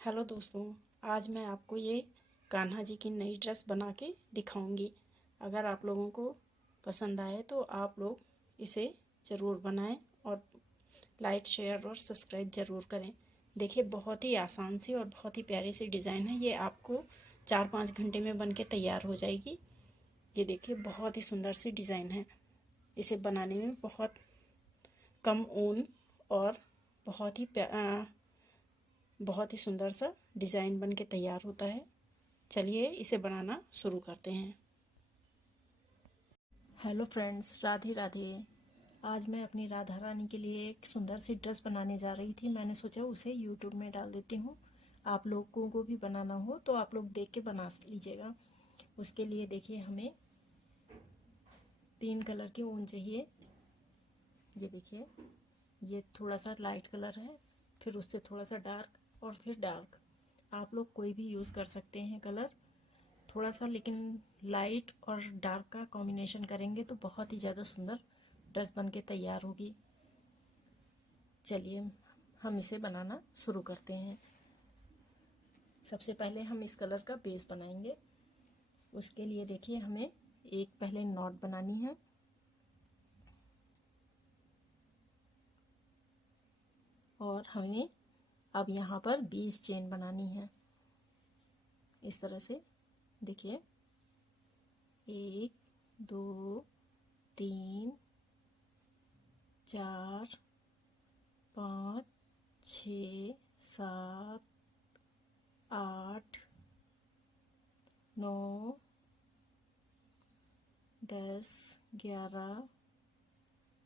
Hello दोस्तों, आज मैं आपको ये कान्हा जी की नई ड्रेस बना के दिखाऊंगी। अगर आप लोगों को पसंद आए तो आप लोग इसे ज़रूर बनाएं और लाइक शेयर और सब्सक्राइब ज़रूर करें। देखिए, बहुत ही आसान सी और बहुत ही प्यारी सी डिज़ाइन है। ये आपको 4-5 घंटे में बन के तैयार हो जाएगी। ये देखिए, बहुत ही सुंदर सी डिज़ाइन है। इसे बनाने में बहुत कम ऊन और बहुत ही सुंदर सा डिज़ाइन बन के तैयार होता है। चलिए इसे बनाना शुरू करते हैं। Hello friends, Radhe Radhe. आज मैं अपनी राधा रानी के लिए एक सुंदर सी ड्रेस बनाने जा रही थी। मैंने सोचा उसे यूट्यूब में डाल देती हूँ। आप लोगों को भी बनाना हो तो आप लोग देख के बना लीजिएगा। उसके लिए देखिए, हमें 3 कलर की ऊन चाहिए। ये देखिए, ये थोड़ा सा लाइट कलर है, फिर उससे थोड़ा सा डार्क और फिर डार्क। आप लोग कोई भी यूज़ कर सकते हैं कलर थोड़ा सा, लेकिन लाइट और डार्क का कॉम्बिनेशन करेंगे तो बहुत ही ज़्यादा सुंदर ड्रेस बन के तैयार होगी। चलिए हम इसे बनाना शुरू करते हैं। सबसे पहले हम इस कलर का बेस बनाएंगे। उसके लिए देखिए, हमें एक पहले नॉट बनानी है और हमें अब यहाँ पर 20 चेन बनानी है। इस तरह से देखिए, 1 2 3 4 5 6 7 8 9 10 11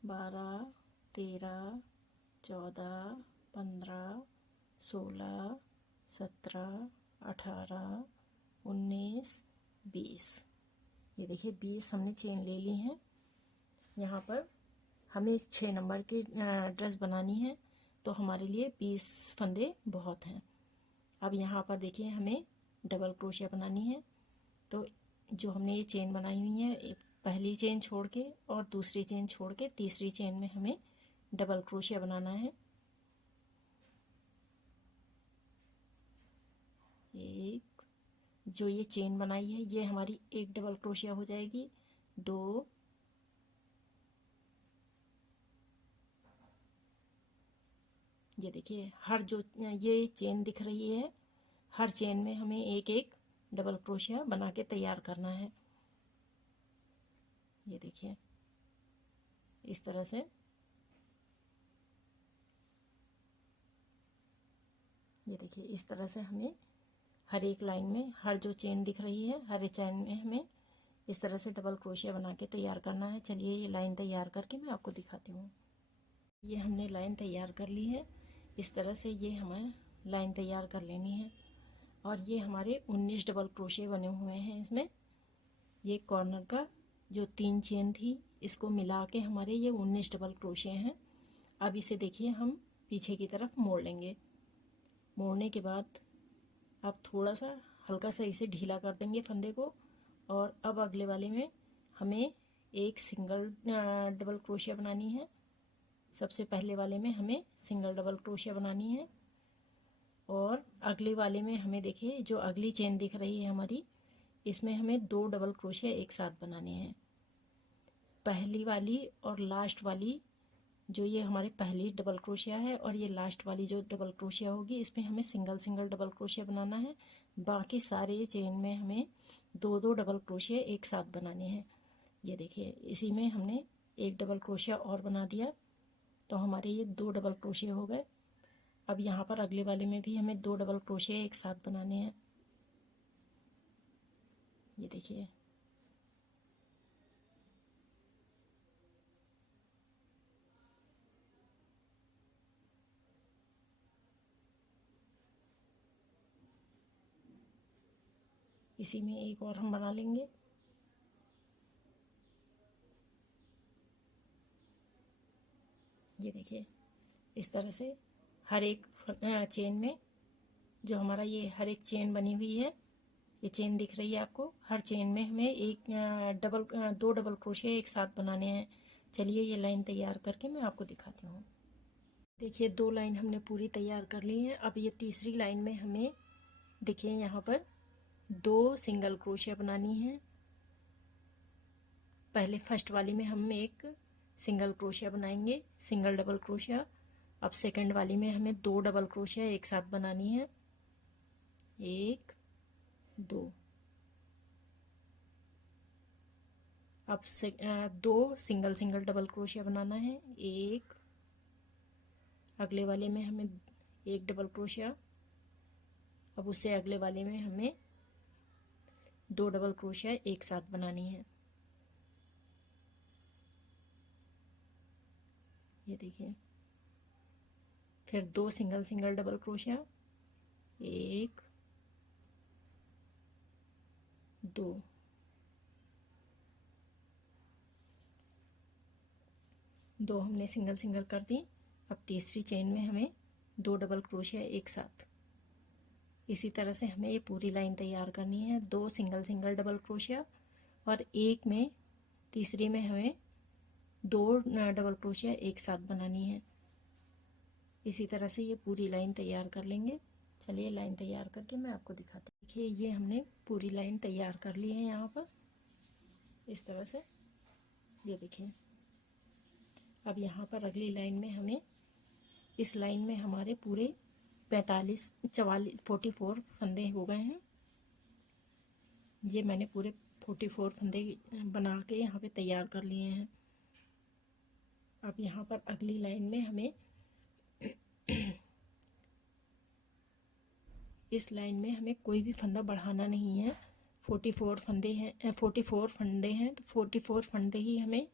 12 13 14 15 16 17 18 19 20। ये देखिए, 20 हमने चेन ले ली हैं। यहाँ पर हमें इस 6 नंबर की ड्रेस बनानी है तो हमारे लिए 20 फंदे बहुत हैं। अब यहाँ पर देखिए, हमें डबल क्रोशिया बनानी है। तो जो हमने ये चेन बनाई हुई है, पहली चेन छोड़ के और दूसरी चेन छोड़ के तीसरी चेन में हमें डबल क्रोशिया बनाना है। एक जो ये चेन बनाई है, ये हमारी एक डबल क्रोशिया हो जाएगी। 2 ये देखिए, हर जो ये चेन दिख रही है, हर चेन में हमें एक एक डबल क्रोशिया बना के तैयार करना है। ये देखिए, इस तरह से। ये देखिए, इस तरह से हमें हर एक लाइन में, हर जो चेन दिख रही है, हर एक चेन में हमें इस तरह से डबल क्रोशिया बना के तैयार करना है। चलिए ये लाइन तैयार करके मैं आपको दिखाती हूँ। ये हमने लाइन तैयार कर ली है। इस तरह से ये हमें लाइन तैयार कर लेनी है। और ये हमारे 19 डबल क्रोशिया बने हुए हैं इसमें। ये कॉर्नर का जो 3 चेन थी, इसको मिला के हमारे ये 19 डबल क्रोशिया हैं। अब इसे देखिए, हम पीछे की तरफ मोड़ लेंगे। मोड़ने के बाद अब थोड़ा सा हल्का सा इसे ढीला कर देंगे फंदे को। और अब अगले वाले में हमें एक सिंगल डबल क्रोशिया बनानी है। सबसे पहले वाले में हमें सिंगल डबल क्रोशिया बनानी है। और अगले वाले में हमें देखिए, जो अगली चेन दिख रही है हमारी, इसमें हमें 2 डबल क्रोशिया एक साथ बनाने हैं। पहली वाली और लास्ट वाली, जो ये हमारे पहली डबल क्रोशिया है और ये लास्ट वाली जो डबल क्रोशिया होगी, इसमें हमें सिंगल सिंगल डबल क्रोशिया बनाना है। बाकी सारे चेन में हमें 2 डबल क्रोशिया एक साथ बनाने हैं। ये देखिए, इसी में हमने एक डबल क्रोशिया और बना दिया तो हमारे ये 2 डबल क्रोशिया हो गए। अब यहाँ पर अगले वाले में भी हमें 2 डबल क्रोशिया एक साथ बनाने हैं। ये देखिए, इसी में एक और हम बना लेंगे। ये देखिए, इस तरह से हर एक चेन में, जो हमारा ये हर एक चेन बनी हुई है, ये चेन दिख रही है आपको, हर चेन में हमें एक 2 डबल क्रोशिया एक साथ बनाने हैं। चलिए ये लाइन तैयार करके मैं आपको दिखाती हूँ। देखिए 2 लाइन हमने पूरी तैयार कर ली है। अब ये तीसरी लाइन में हमें देखिए यहाँ पर 2 सिंगल क्रोशिया बनानी है। पहले फर्स्ट वाली में हम एक सिंगल क्रोशिया बनाएंगे, सिंगल डबल क्रोशिया। अब सेकंड वाली में हमें 2 डबल क्रोशिया एक साथ बनानी है, 1 2। अब 2 सिंगल सिंगल डबल क्रोशिया बनाना है, 1। अगले वाले में हमें 1 डबल क्रोशिया। अब उससे अगले वाले में हमें 2 डबल क्रोशिया एक साथ बनानी है। ये देखिए, फिर 2 सिंगल सिंगल डबल क्रोशिया, 1 2। दो हमने सिंगल सिंगल कर दी। अब तीसरी चेन में हमें 2 डबल क्रोशिया एक साथ। इसी तरह से हमें ये पूरी लाइन तैयार करनी है। 2 सिंगल सिंगल डबल क्रोशिया और एक में तीसरी में हमें 2 डबल क्रोशिया एक साथ बनानी है। इसी तरह से ये पूरी लाइन तैयार कर लेंगे। चलिए लाइन तैयार करके मैं आपको दिखाती हूँ। देखिए ये हमने पूरी लाइन तैयार कर ली है यहाँ पर इस तरह से। ये देखिए, अब यहाँ पर अगली लाइन में हमें, इस लाइन में हमारे पूरे 44 फंदे हो गए हैं। ये मैंने पूरे 44 फंदे बना के यहाँ पे तैयार कर लिए हैं। अब यहाँ पर अगली लाइन में हमें इस लाइन में हमें कोई भी फंदा बढ़ाना नहीं है। 44 फंदे हैं, 44 फंदे हैं, तो 44 फंदे ही हमें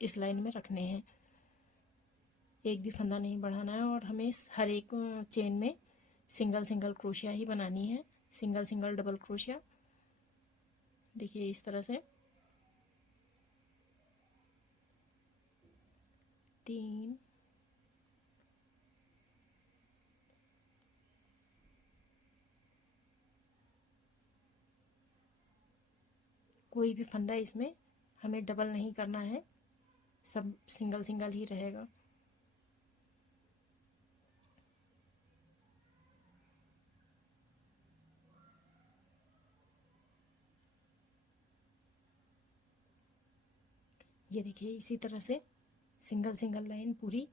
इस लाइन में रखने हैं। एक भी फंदा नहीं बढ़ाना है और हमें हर एक चेन में सिंगल सिंगल क्रोशिया ही बनानी है, सिंगल सिंगल डबल क्रोशिया। देखिए इस तरह से 3 कोई भी फंदा इसमें हमें डबल नहीं करना है, सब सिंगल सिंगल ही रहेगा। ये देखिए इसी तरह से सिंगल सिंगल लाइन पूरी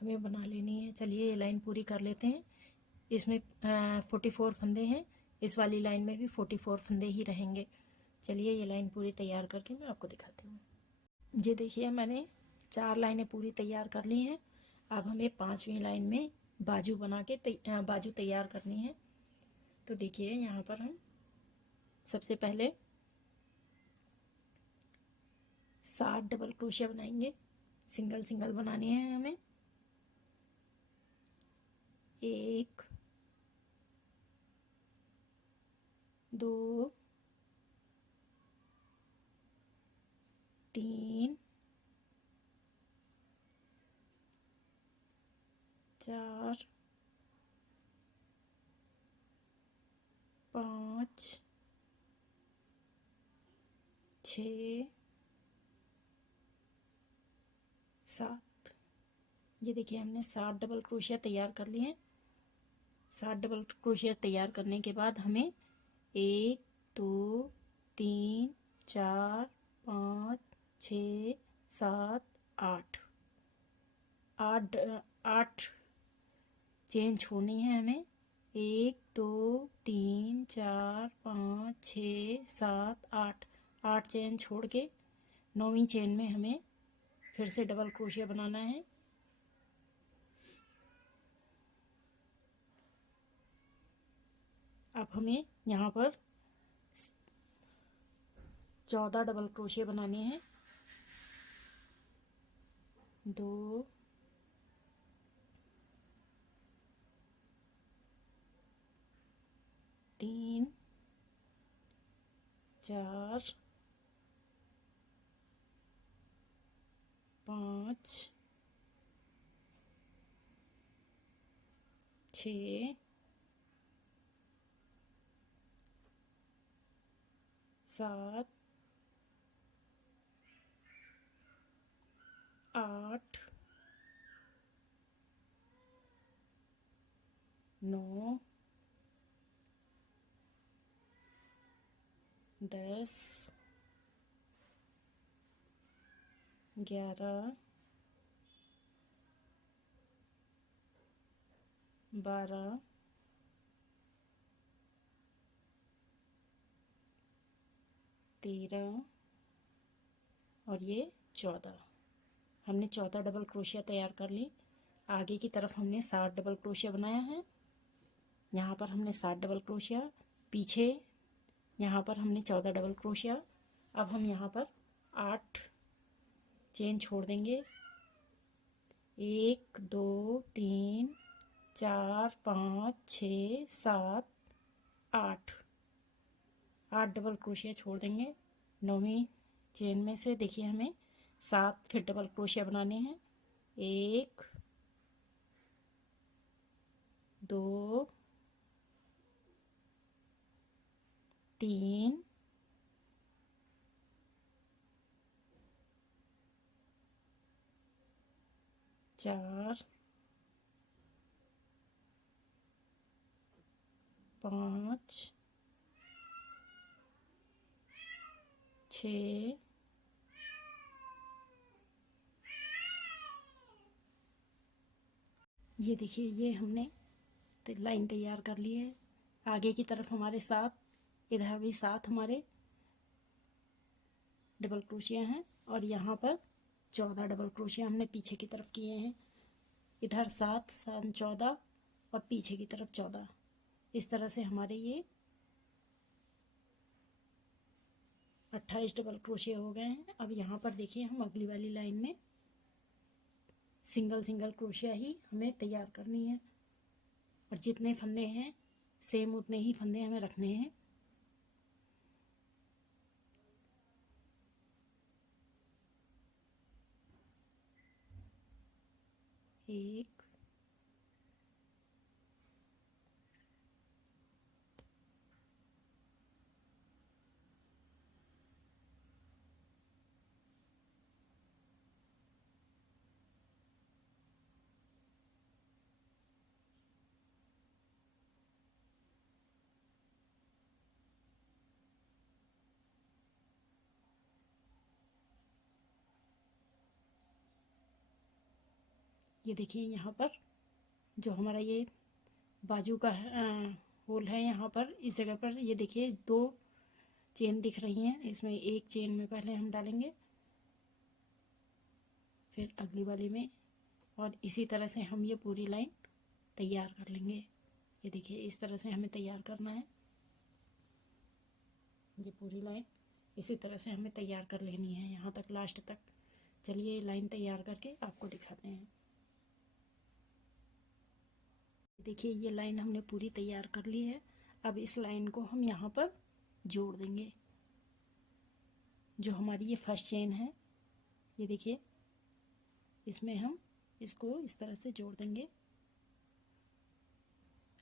हमें बना लेनी है। चलिए ये लाइन पूरी कर लेते हैं। इसमें 44 फंदे हैं, इस वाली लाइन में भी 44 फंदे ही रहेंगे। चलिए ये लाइन पूरी तैयार करके मैं आपको दिखाती हूँ। ये देखिए मैंने 4 लाइनें पूरी तैयार कर ली हैं। अब हमें 5वीं लाइन में बाजू बना के बाजू तैयार करनी है। तो देखिए यहाँ पर हम सबसे पहले 7 डबल क्रोशिया बनाएंगे। सिंगल सिंगल बनाने हैं हमें, 1 2 3 4 5 6 7। ये देखिए हमने 7 डबल क्रोशिया तैयार कर लिए हैं। 7 डबल क्रोशिया तैयार करने के बाद हमें 1 2 3 4 5 6 7 8 8 चेन छोड़नी है हमें। 1 2 3 4 5 6 7 8 8 चेन छोड़ के 9वीं चेन में हमें फिर से डबल क्रोशिया बनाना है। अब हमें यहाँ पर 14 डबल क्रोशिया बनाने हैं। 2 3 4 5 6 7 8 9, 10, 11, 12, 13 और ये 14। हमने 14 डबल क्रोशिया तैयार कर ली। आगे की तरफ हमने 60 डबल क्रोशिया बनाया है। यहाँ पर हमने 60 डबल क्रोशिया, पीछे यहाँ पर हमने 14 डबल क्रोशिया। अब हम यहाँ पर 8 चेन छोड़ देंगे। 1 2 3 4 5 6 7 8 डबल क्रोशिया छोड़ देंगे। 9वीं चेन में से देखिए हमें 7 फिर डबल क्रोशिया बनाने हैं। 1 2 3 4 5 6 ये देखिए, ये हमने लाइन तैयार कर ली है। आगे की तरफ हमारे 7, इधर भी 7 हमारे डबल क्रोशिया हैं और यहाँ पर 14 डबल क्रोशिया हमने पीछे की तरफ किए हैं। इधर 7 7 14 और पीछे की तरफ 14। इस तरह से हमारे ये 28 डबल क्रोशिया हो गए हैं। अब यहाँ पर देखिए, हम अगली वाली लाइन में सिंगल सिंगल क्रोशिया ही हमें तैयार करनी है और जितने फंदे हैं सेम उतने ही फंदे हमें रखने हैं। एक, ये देखिए यहाँ पर जो हमारा ये बाजू का होल है, यहाँ पर इस जगह पर ये देखिए 2 चेन दिख रही हैं। इसमें एक चेन में पहले हम डालेंगे, फिर अगली वाली में, और इसी तरह से हम ये पूरी लाइन तैयार कर लेंगे। ये देखिए, इस तरह से हमें तैयार करना है। ये पूरी लाइन इसी तरह से हमें तैयार कर लेनी है यहाँ तक, लास्ट तक। चलिए लाइन तैयार करके आपको दिखाते हैं। देखिए, ये लाइन हमने पूरी तैयार कर ली है। अब इस लाइन को हम यहाँ पर जोड़ देंगे। जो हमारी ये फर्स्ट चेन है, ये देखिए, इसमें हम इसको इस तरह से जोड़ देंगे।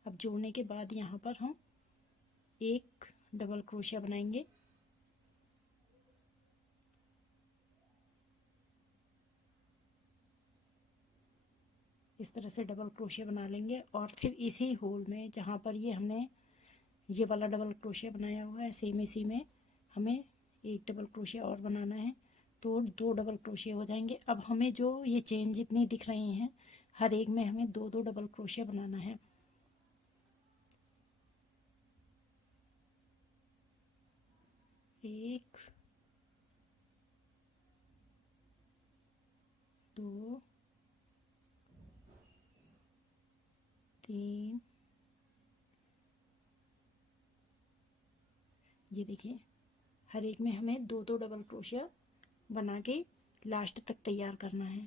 अब जोड़ने के बाद यहाँ पर हम एक डबल क्रोशिया बनाएंगे। इस तरह से डबल क्रोशिया बना लेंगे और फिर इसी होल में जहाँ पर ये हमने ये वाला डबल क्रोशिया बनाया हुआ है, सेम इसी में हमें एक डबल क्रोशिया और बनाना है, तो 2 डबल क्रोशिया हो जाएंगे। अब हमें जो ये चेन जितनी दिख रही हैं, हर एक में हमें 2 डबल क्रोशिया बनाना है। एक, 2, 3, ये देखिए, हर एक में हमें 2 डबल क्रोशिया बना के लास्ट तक तैयार करना है।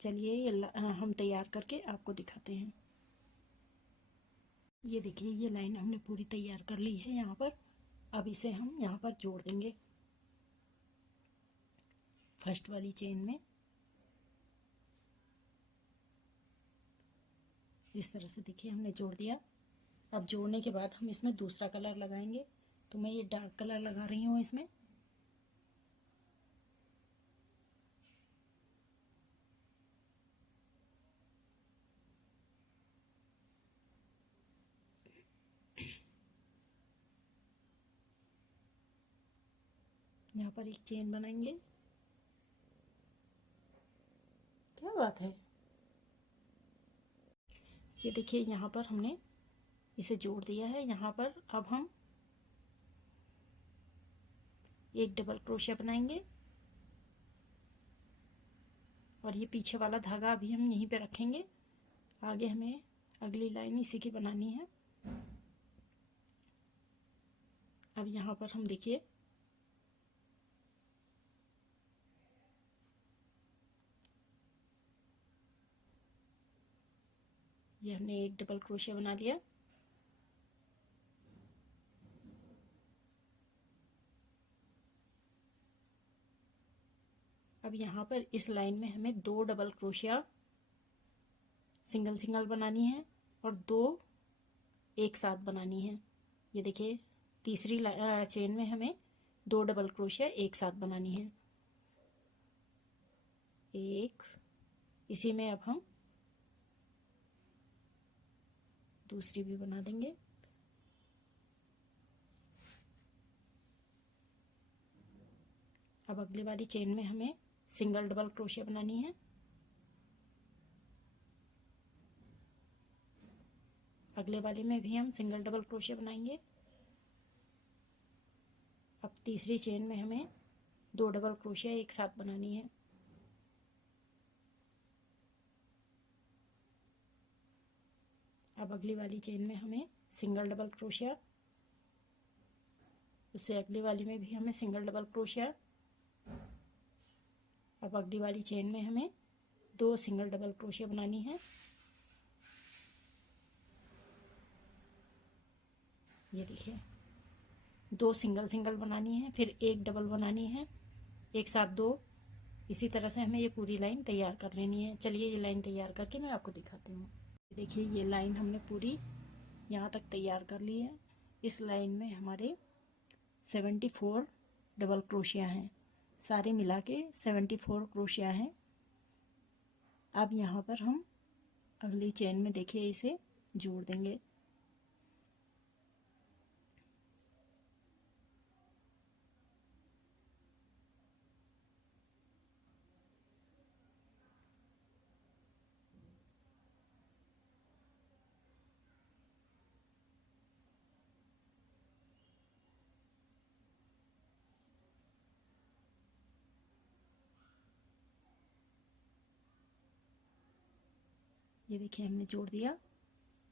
चलिए ये हम तैयार करके आपको दिखाते हैं। ये देखिए, ये लाइन हमने पूरी तैयार कर ली है यहाँ पर। अब इसे हम यहाँ पर जोड़ देंगे फर्स्ट वाली चेन में। इस तरह से देखिए, हमने जोड़ दिया। अब जोड़ने के बाद हम इसमें दूसरा कलर लगाएंगे, तो मैं ये डार्क कलर लगा रही हूँ इसमें। यहाँ पर एक चेन बनाएंगे। क्या बात है, ये देखिए यहाँ पर हमने इसे जोड़ दिया है। यहाँ पर अब हम एक डबल क्रोशिया बनाएंगे और ये पीछे वाला धागा अभी हम यहीं पे रखेंगे। आगे हमें अगली लाइन इसी की बनानी है। अब यहाँ पर हम देखिए ये हमने एक डबल क्रोशिया बना लिया। अब यहाँ पर इस लाइन में हमें दो डबल क्रोशिया सिंगल सिंगल बनानी है और दो एक साथ बनानी है। ये देखिए तीसरी चेन में हमें दो डबल क्रोशिया एक साथ बनानी है। एक, इसी में अब हम दूसरी भी बना देंगे। अब अगली वाली चेन में हमें सिंगल डबल क्रोशिया बनानी है। अगले वाले में भी हम सिंगल डबल क्रोशिया बनाएंगे। अब तीसरी चेन में हमें दो डबल क्रोशिया एक साथ बनानी है। अब अगली वाली चेन में हमें सिंगल डबल क्रोशिया, उससे अगली वाली में भी हमें सिंगल डबल क्रोशिया। अब अगली वाली चेन में हमें दो सिंगल डबल क्रोशिया बनानी है। ये देखिए दो सिंगल सिंगल बनानी है, फिर एक डबल बनानी है, एक साथ दो। इसी तरह से हमें ये पूरी लाइन तैयार कर लेनी है। चलिए ये लाइन तैयार करके मैं आपको दिखाती हूँ। देखिए ये लाइन हमने पूरी यहाँ तक तैयार कर ली है। इस लाइन में हमारे 74 डबल क्रोशिया हैं, सारे मिला के 74 क्रोशिया हैं। अब यहाँ पर हम अगली चेन में देखिए इसे जोड़ देंगे। ये देखिए हमने जोड़ दिया।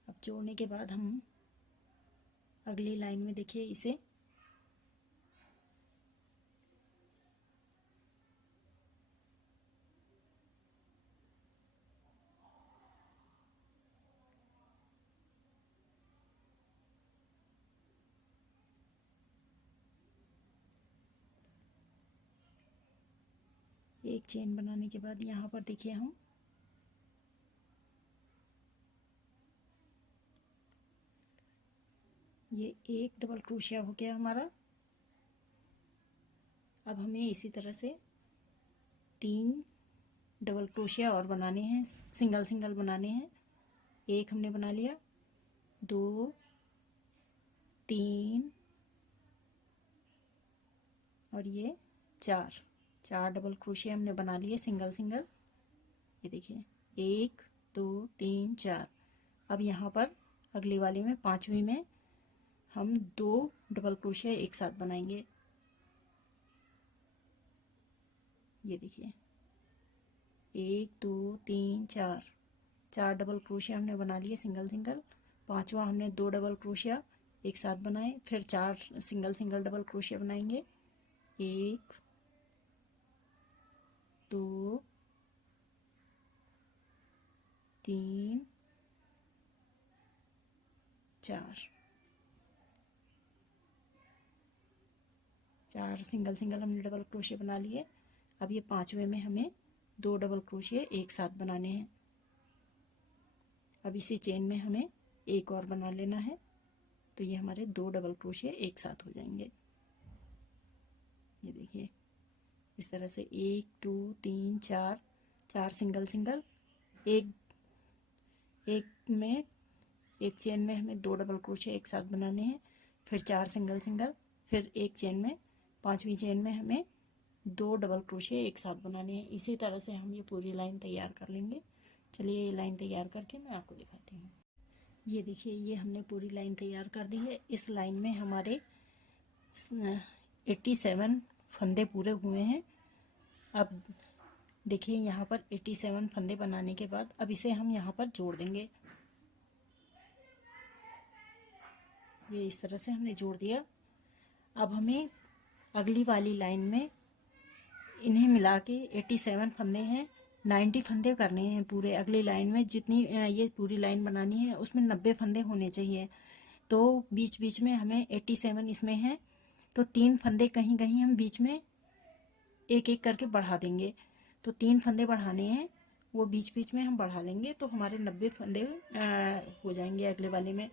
अब जोड़ने के बाद हम अगली लाइन में देखिए इसे एक चेन बनाने के बाद यहाँ पर देखिए हम ये एक डबल क्रोशिया हो गया हमारा। अब हमें इसी तरह से तीन डबल क्रोशिया और बनाने हैं, सिंगल सिंगल बनाने हैं। एक हमने बना लिया, दो, तीन और ये चार, चार डबल क्रोशिया हमने बना लिए सिंगल सिंगल। ये देखिए एक, दो, तीन, चार। अब यहाँ पर अगली वाली में पांचवी में हम दो डबल क्रोशिया एक साथ बनाएंगे। ये देखिए एक, दो, तीन, चार, चार डबल क्रोशिया हमने बना लिए सिंगल सिंगल। पांचवा हमने दो डबल क्रोशिया एक साथ बनाए, फिर चार सिंगल सिंगल डबल क्रोशिया बनाएंगे। एक, दो, तीन, चार, चार सिंगल सिंगल हमने डबल क्रोशिया बना लिए। अब ये पांचवे में हमें दो डबल क्रोशिया एक साथ बनाने हैं। अब इसी चेन में हमें एक और बना लेना है, तो ये हमारे दो डबल क्रोशिया एक साथ हो जाएंगे। ये देखिए इस तरह से एक, दो, तीन, चार, चार सिंगल सिंगल, एक में एक चेन में हमें दो डबल क्रोशिया एक साथ बनाने हैं, फिर चार सिंगल सिंगल, फिर एक चेन में 5वीं चेन में हमें 2 डबल क्रोशिया एक साथ बनाने हैं। इसी तरह से हम ये पूरी लाइन तैयार कर लेंगे। चलिए ये लाइन तैयार करके मैं आपको दिखाती हूँ। ये देखिए, ये हमने पूरी लाइन तैयार कर दी है। इस लाइन में हमारे 87 फंदे पूरे हुए हैं। अब देखिए यहाँ पर 87 फंदे बनाने के बाद अब इसे हम यहाँ पर जोड़ देंगे। ये इस तरह से हमने जोड़ दिया। अब हमें अगली वाली लाइन में इन्हें मिला के 87 फंदे हैं, 90 फंदे करने हैं पूरे। अगली लाइन में जितनी ये पूरी लाइन बनानी है उसमें 90 फंदे होने चाहिए। तो बीच बीच में हमें 87 इसमें है, तो 3 फंदे कहीं कहीं हम बीच में एक एक करके बढ़ा देंगे। तो 3 फंदे बढ़ाने हैं, वो बीच बीच में हम बढ़ा लेंगे, तो हमारे 90 फंदे हो जाएंगे अगले वाले में।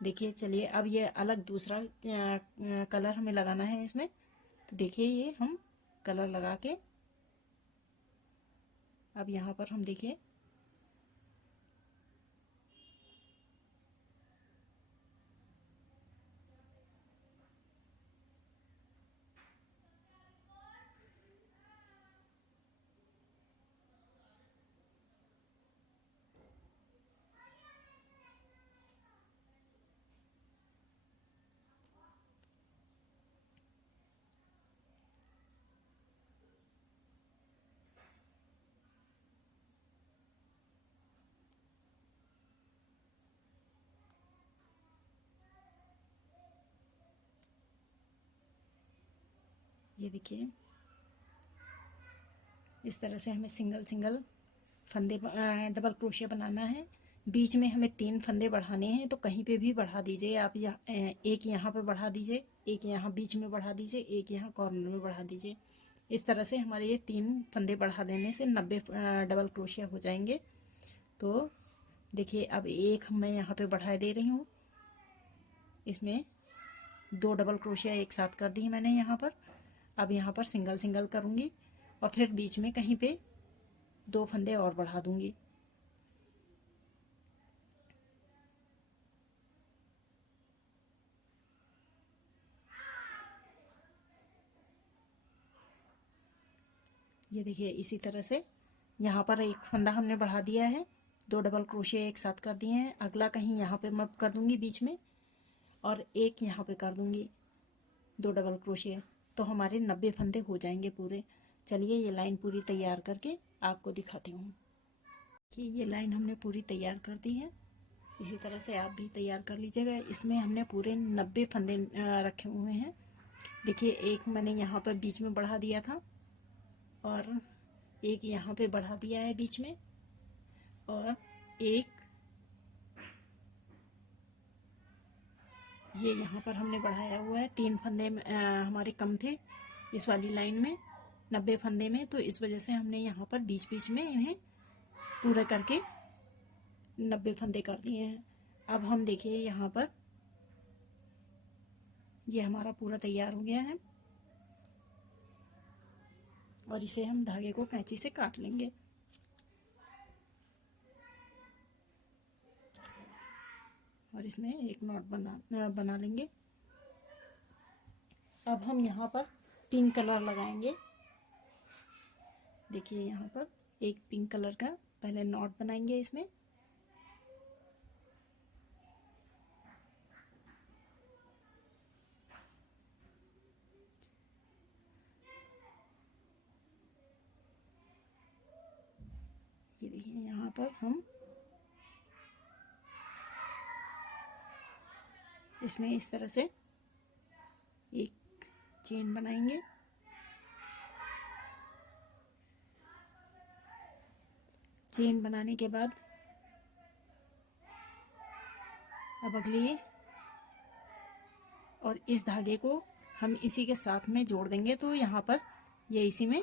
देखिए, चलिए अब ये अलग दूसरा कलर हमें लगाना है इसमें। तो देखिए ये हम कलर लगा के अब यहाँ पर हम देखिए ये देखिए इस तरह से हमें सिंगल सिंगल फंदे डबल क्रोशिया बनाना है। बीच में हमें 3 फंदे बढ़ाने हैं, तो कहीं पे भी बढ़ा दीजिए आप। एक यहाँ पे बढ़ा दीजिए, एक यहाँ बीच में बढ़ा दीजिए, एक यहाँ कॉर्नर में बढ़ा दीजिए। इस तरह से हमारे ये 3 फंदे बढ़ा देने से 90 डबल क्रोशिया हो जाएंगे। तो देखिए अब एक मैं यहाँ पे बढ़ा दे रही हूँ, इसमें 2 डबल क्रोशिया एक साथ कर दी मैंने यहाँ पर। अब यहाँ पर सिंगल सिंगल करूँगी और फिर बीच में कहीं पे 2 फंदे और बढ़ा दूँगी। ये देखिए इसी तरह से यहाँ पर एक फंदा हमने बढ़ा दिया है, 2 डबल क्रोशिया एक साथ कर दिए हैं। अगला कहीं यहाँ पे मैं कर दूँगी बीच में, और एक यहाँ पे कर दूँगी 2 डबल क्रोशिया। तो हमारे 90 फंदे हो जाएंगे पूरे। चलिए ये लाइन पूरी तैयार करके आपको दिखाती हूँ कि ये लाइन हमने पूरी तैयार कर दी है। इसी तरह से आप भी तैयार कर लीजिएगा। इसमें हमने पूरे 90 फंदे रखे हुए हैं। देखिए एक मैंने यहाँ पर बीच में बढ़ा दिया था, और एक यहाँ पे बढ़ा दिया है बीच में, और एक ये यहाँ पर हमने बढ़ाया हुआ है। 3 फंदे हमारे कम थे इस वाली लाइन में 90 फंदे में, तो इस वजह से हमने यहाँ पर बीच बीच में इन्हें पूरा करके 90 फंदे कर दिए हैं। अब हम देखिए यहाँ पर ये हमारा पूरा तैयार हो गया है, और इसे हम धागे को कैंची से काट लेंगे। और इसमें एक नॉट बना लेंगे। अब हम यहाँ पर पिंक कलर लगाएंगे। देखिए यहाँ पर एक पिंक कलर का पहले नॉट बनाएंगे इसमें। ये देखिए यहाँ पर हम इसमें इस तरह से एक चेन बनाएंगे। चेन बनाने के बाद अब अगली और इस धागे को हम इसी के साथ में जोड़ देंगे। तो यहाँ पर ये इसी में,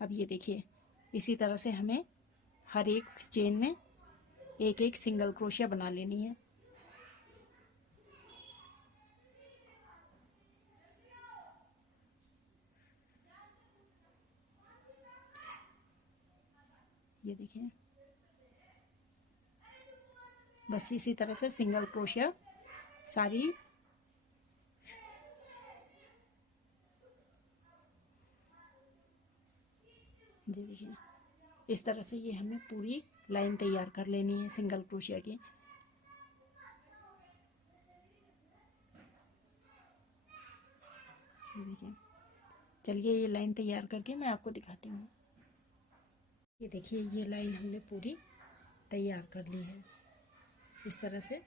अब ये देखिए इसी तरह से हमें हर एक चेन में एक एक सिंगल क्रोशिया बना लेनी है। ये देखिए बस इसी तरह से सिंगल क्रोशिया सारी ये देखिए इस तरह से ये हमें पूरी लाइन तैयार कर लेनी है सिंगल क्रोशिया की। ये देखिए, चलिए ये लाइन तैयार करके मैं आपको दिखाती हूँ। ये देखिए ये लाइन हमने पूरी तैयार कर ली है। इस तरह से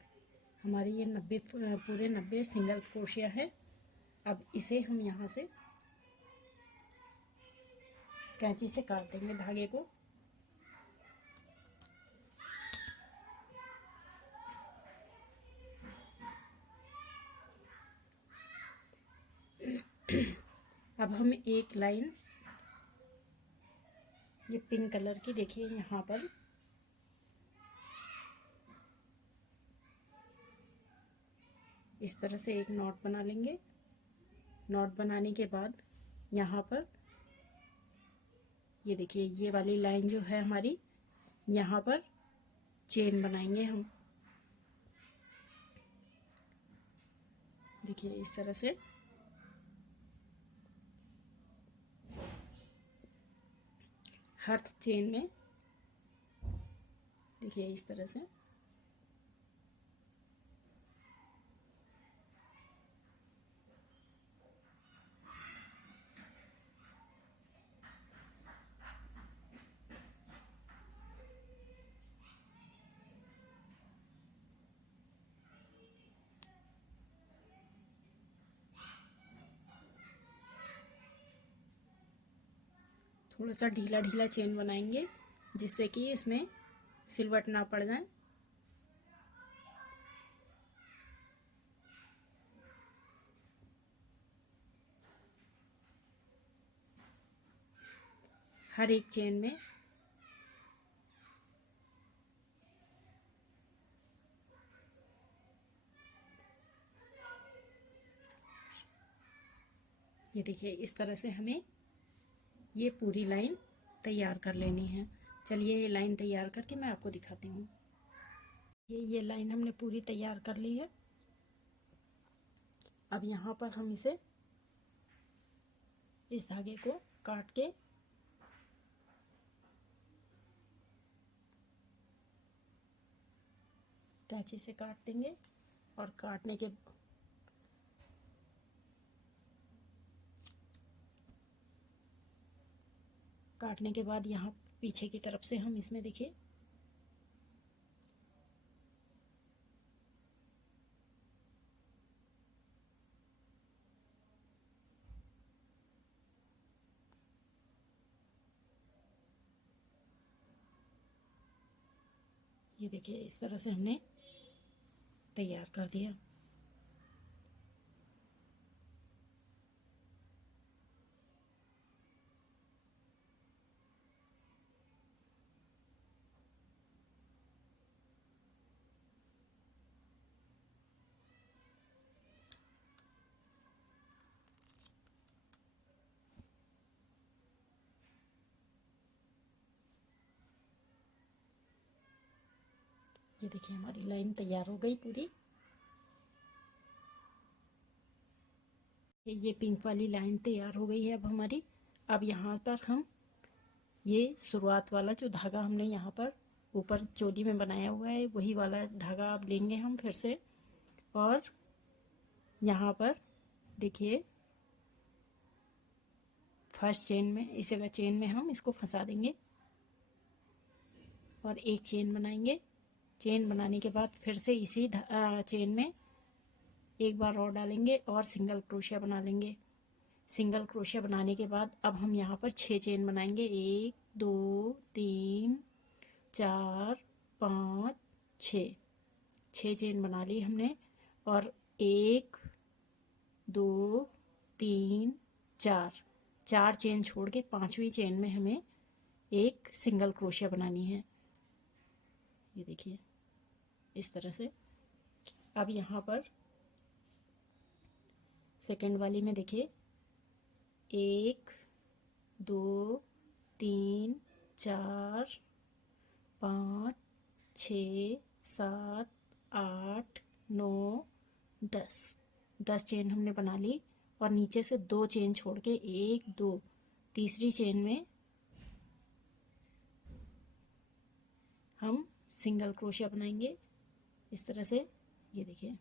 हमारी ये 90 पूरे 90 सिंगल क्रोशिया है। अब इसे हम यहाँ से कैंची से काट देंगे धागे को। अब हम एक लाइन ये पिंक कलर की देखिए यहाँ पर इस तरह से एक नॉट बना लेंगे। नॉट बनाने के बाद यहाँ पर ये देखिए ये वाली लाइन जो है हमारी, यहाँ पर चेन बनाएंगे हम। देखिए इस तरह से हर चेन में देखिए इस तरह से थोड़ा सा ढीला ढीला चेन बनाएंगे जिससे कि इसमें सिलवट ना पड़ जाए। हर एक चेन में ये देखिए इस तरह से हमें ये पूरी लाइन तैयार कर लेनी है। चलिए ये लाइन तैयार करके मैं आपको दिखाती हूँ। ये लाइन हमने पूरी तैयार कर ली है। अब यहाँ पर हम इसे इस धागे को काट के कैंची से काट देंगे और काटने के बाद यहाँ पीछे की तरफ से हम इसमें देखिए ये देखिए इस तरह से हमने तैयार कर दिया। ये देखिए हमारी लाइन तैयार हो गई पूरी। ये पिंक वाली लाइन तैयार हो गई है अब हमारी। अब यहाँ पर हम ये शुरुआत वाला जो धागा हमने यहाँ पर ऊपर चोली में बनाया हुआ है वही वाला धागा अब लेंगे हम फिर से, और यहाँ पर देखिए फर्स्ट चेन में इसे चेन में हम इसको फंसा देंगे और एक चेन बनाएंगे। चेन बनाने के बाद फिर से इसी चेन में एक बार और डालेंगे और सिंगल क्रोशिया बना लेंगे। सिंगल क्रोशिया बनाने के बाद अब हम यहाँ पर 6 चेन बनाएंगे। 1 2 3 4 5 6 चेन बना ली हमने। और 1 2 3 4 चेन छोड़ के 5वीं चेन में हमें एक सिंगल क्रोशिया बनानी है। ये देखिए इस तरह से। अब यहाँ पर सेकंड वाली में देखिए 1 2 3 4 5 6 7 8 9 10 चेन हमने बना ली। और नीचे से 2 चेन छोड़ के 1 2 तीसरी चेन में हम सिंगल क्रोशिया बनाएंगे इस तरह से। ये देखिए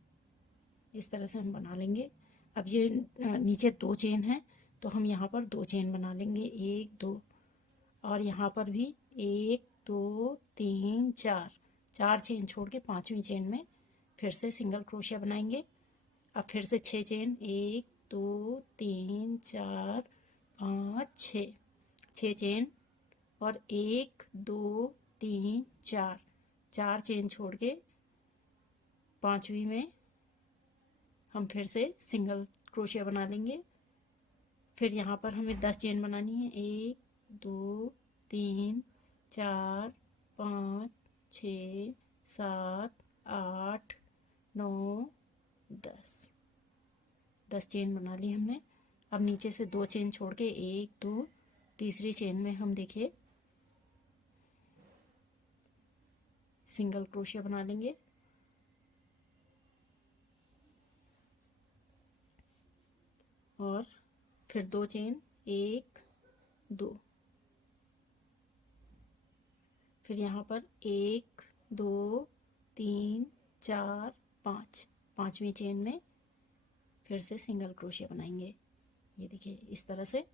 इस तरह से हम बना लेंगे। अब ये नीचे 2 चेन है तो हम यहाँ पर 2 चेन बना लेंगे, 1 2, और यहाँ पर भी 1 2 3 4, 4 चेन छोड़ के 5वीं चेन में फिर से सिंगल क्रोशिया बनाएंगे। अब फिर से 6 चेन, 1 2 3 4 5 6, 6 चेन और 1 2 3 4, 4 चेन छोड़ के 5वीं में हम फिर से सिंगल क्रोशिया बना लेंगे। फिर यहाँ पर हमें 10 चेन बनानी है, 1 2 3 4 5 6 7 8 9 10, 10 चेन बना ली हमने। अब नीचे से 2 चेन छोड़ के 1 2, तीसरी चेन में हम देखिए सिंगल क्रोशिया बना लेंगे। और फिर 2 चेन, 1 2, फिर यहाँ पर 1 2 3 4 5, 5वीं चेन में फिर से सिंगल क्रोशिया बनाएंगे। ये देखिए इस तरह से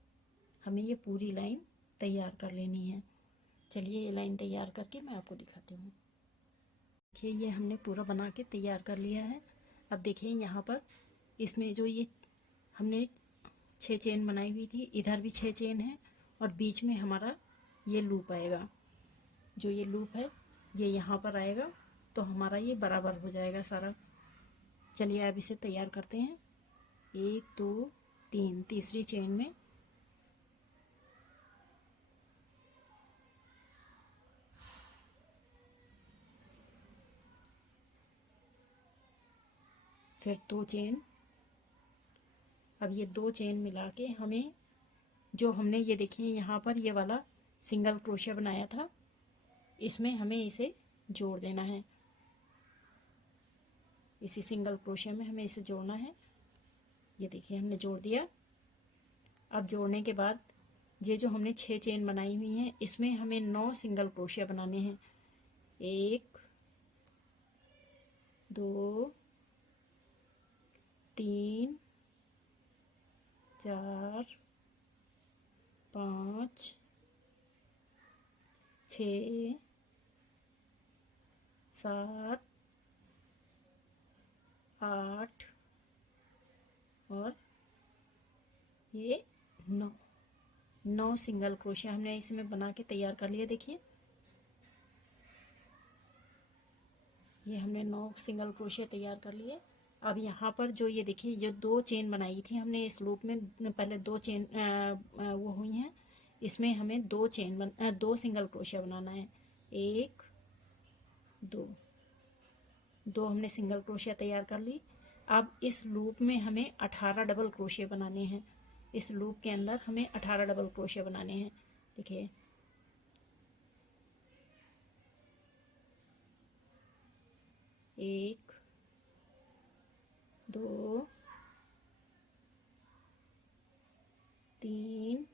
हमें ये पूरी लाइन तैयार कर लेनी है। चलिए ये लाइन तैयार करके मैं आपको दिखाती हूँ। देखिए ये हमने पूरा बना के तैयार कर लिया है। अब देखिए यहाँ पर इसमें जो ये हमने 6 चेन बनाई हुई थी, इधर भी 6 चेन है और बीच में हमारा ये लूप आएगा। जो ये लूप है ये यहाँ पर आएगा तो हमारा ये बराबर हो जाएगा सारा। चलिए अब इसे तैयार करते हैं। 1 2 3, तीसरी चेन में फिर 2 चेन। अब ये 2 चेन मिला के हमें जो हमने ये देखिए यहाँ पर ये वाला सिंगल क्रोशिया बनाया था इसमें हमें इसे जोड़ देना है। इसी सिंगल क्रोशिया में हमें इसे जोड़ना है। ये देखिए हमने जोड़ दिया। अब जोड़ने के बाद ये जो हमने 6 चेन बनाई हुई हैं इसमें हमें 9 सिंगल क्रोशिया बनाने हैं। 1 2 3 4 5 6 7 8 और ये 9 सिंगल क्रोशिया हमने इसमें बना के तैयार कर लिया। देखिए ये हमने 9 सिंगल क्रोशिया तैयार कर लिए। अब यहाँ पर जो ये देखिए ये 2 चेन बनाई थी हमने इस लूप में, पहले 2 चेन वो हुई हैं, इसमें हमें 2 सिंगल क्रोशिया बनाना है। 1 2, 2 हमने सिंगल क्रोशिया तैयार कर ली। अब इस लूप में हमें 18 डबल क्रोशिया बनाने हैं। इस लूप के अंदर हमें 18 डबल क्रोशिया बनाने हैं। देखिए 1 2 3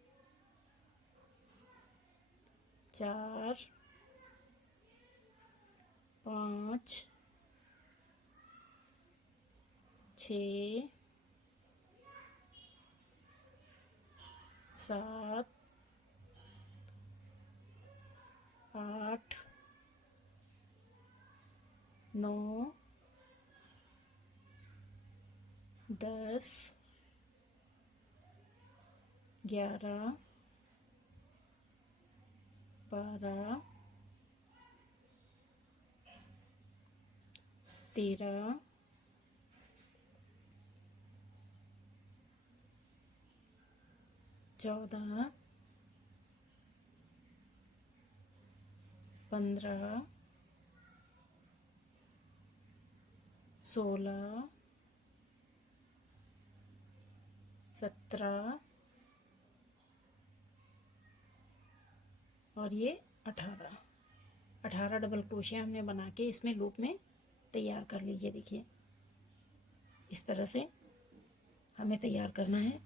4 5 6 7 8 9 10 11 12 13 14 15 16 17 और ये 18 डबल क्रोशिया हमने बना के इसमें लूप में तैयार कर लीजिए। देखिए इस तरह से हमें तैयार करना है।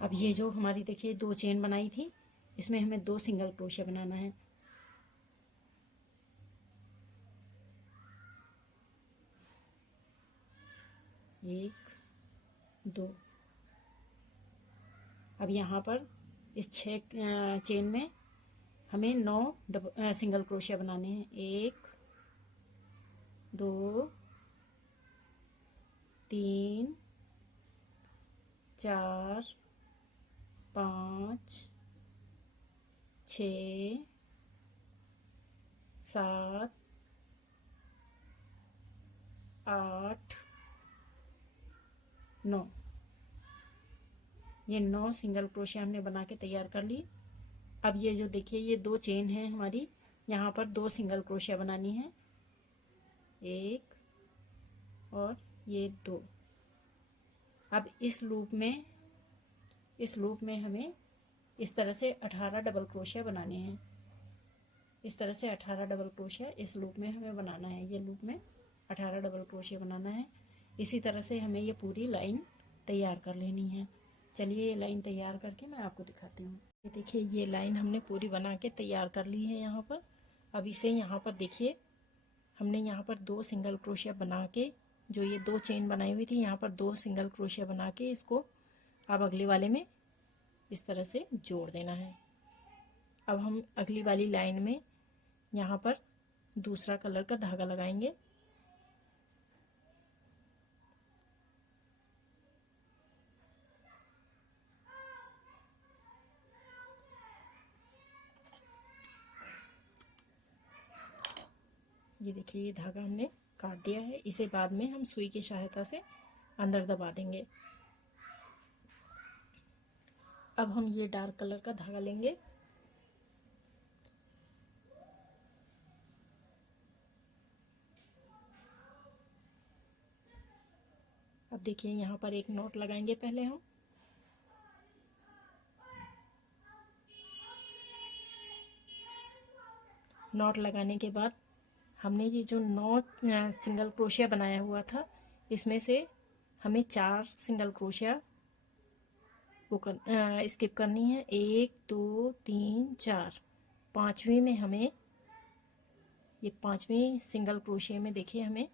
अब ये जो हमारी देखिए 2 चेन बनाई थी इसमें हमें 2 सिंगल क्रोशिया बनाना है। एक, दो। अब यहाँ पर इस 6 चेन में हमें 9 सिंगल क्रोशिया बनाने हैं। 1 2 3 4 5 6 7 8 9। ये 9 सिंगल क्रोशिया हमने बना के तैयार कर ली। अब ये जो देखिए ये 2 चेन है हमारी, यहाँ पर 2 सिंगल क्रोशिया बनानी है। 1 और ये 2। अब इस लूप में हमें इस तरह से 18 डबल क्रोशिया बनाने हैं। इस तरह से 18 डबल क्रोशिया इस लूप में हमें बनाना है। ये लूप में 18 डबल क्रोशिया बनाना है। इसी तरह से हमें ये पूरी लाइन तैयार कर लेनी है। चलिए ये लाइन तैयार करके मैं आपको दिखाती हूँ। ये देखिए ये लाइन हमने पूरी बना के तैयार कर ली है यहाँ पर। अब इसे यहाँ पर देखिए हमने यहाँ पर 2 सिंगल क्रोशिया बना के, जो ये 2 चेन बनाई हुई थी, यहाँ पर 2 सिंगल क्रोशिया बना के इसको अब अगले वाले में इस तरह से जोड़ देना है। अब हम अगली वाली लाइन में यहाँ पर दूसरा कलर का धागा लगाएंगे। ये देखिए ये धागा हमने काट दिया है। इसे बाद में हम सुई की सहायता से अंदर दबा देंगे। अब हम ये डार्क कलर का धागा लेंगे। अब देखिए यहाँ पर एक नॉट लगाएंगे पहले हम। नॉट लगाने के बाद हमने ये जो 9 सिंगल क्रोशिया बनाया हुआ था, इसमें से हमें 4 सिंगल क्रोशिया वो स्किप करनी है। 1 2 3 4। पांचवी में हमें, ये 5वीं सिंगल क्रोशिया में देखिए हमें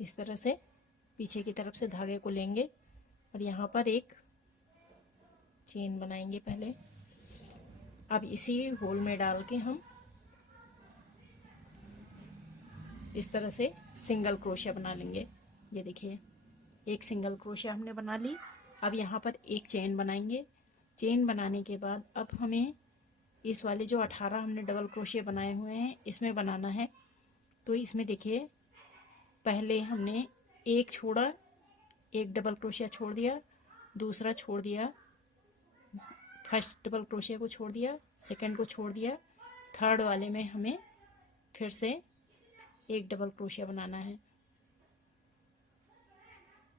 इस तरह से पीछे की तरफ से धागे को लेंगे और यहाँ पर एक चेन बनाएंगे पहले। अब इसी होल में डाल के हम इस तरह से सिंगल क्रोशिया बना लेंगे। ये देखिए एक सिंगल क्रोशिया हमने बना ली। अब यहाँ पर एक चेन बनाएंगे। चेन बनाने के बाद अब हमें इस वाले जो 18 हमने डबल क्रोशिया बनाए हुए हैं इसमें बनाना है। तो इसमें देखिए पहले हमने एक छोड़ा, एक डबल क्रोशिया छोड़ दिया, दूसरा छोड़ दिया, फर्स्ट डबल क्रोशिया को छोड़ दिया, सेकंड को छोड़ दिया, थर्ड वाले में हमें फिर से एक डबल क्रोशिया बनाना है।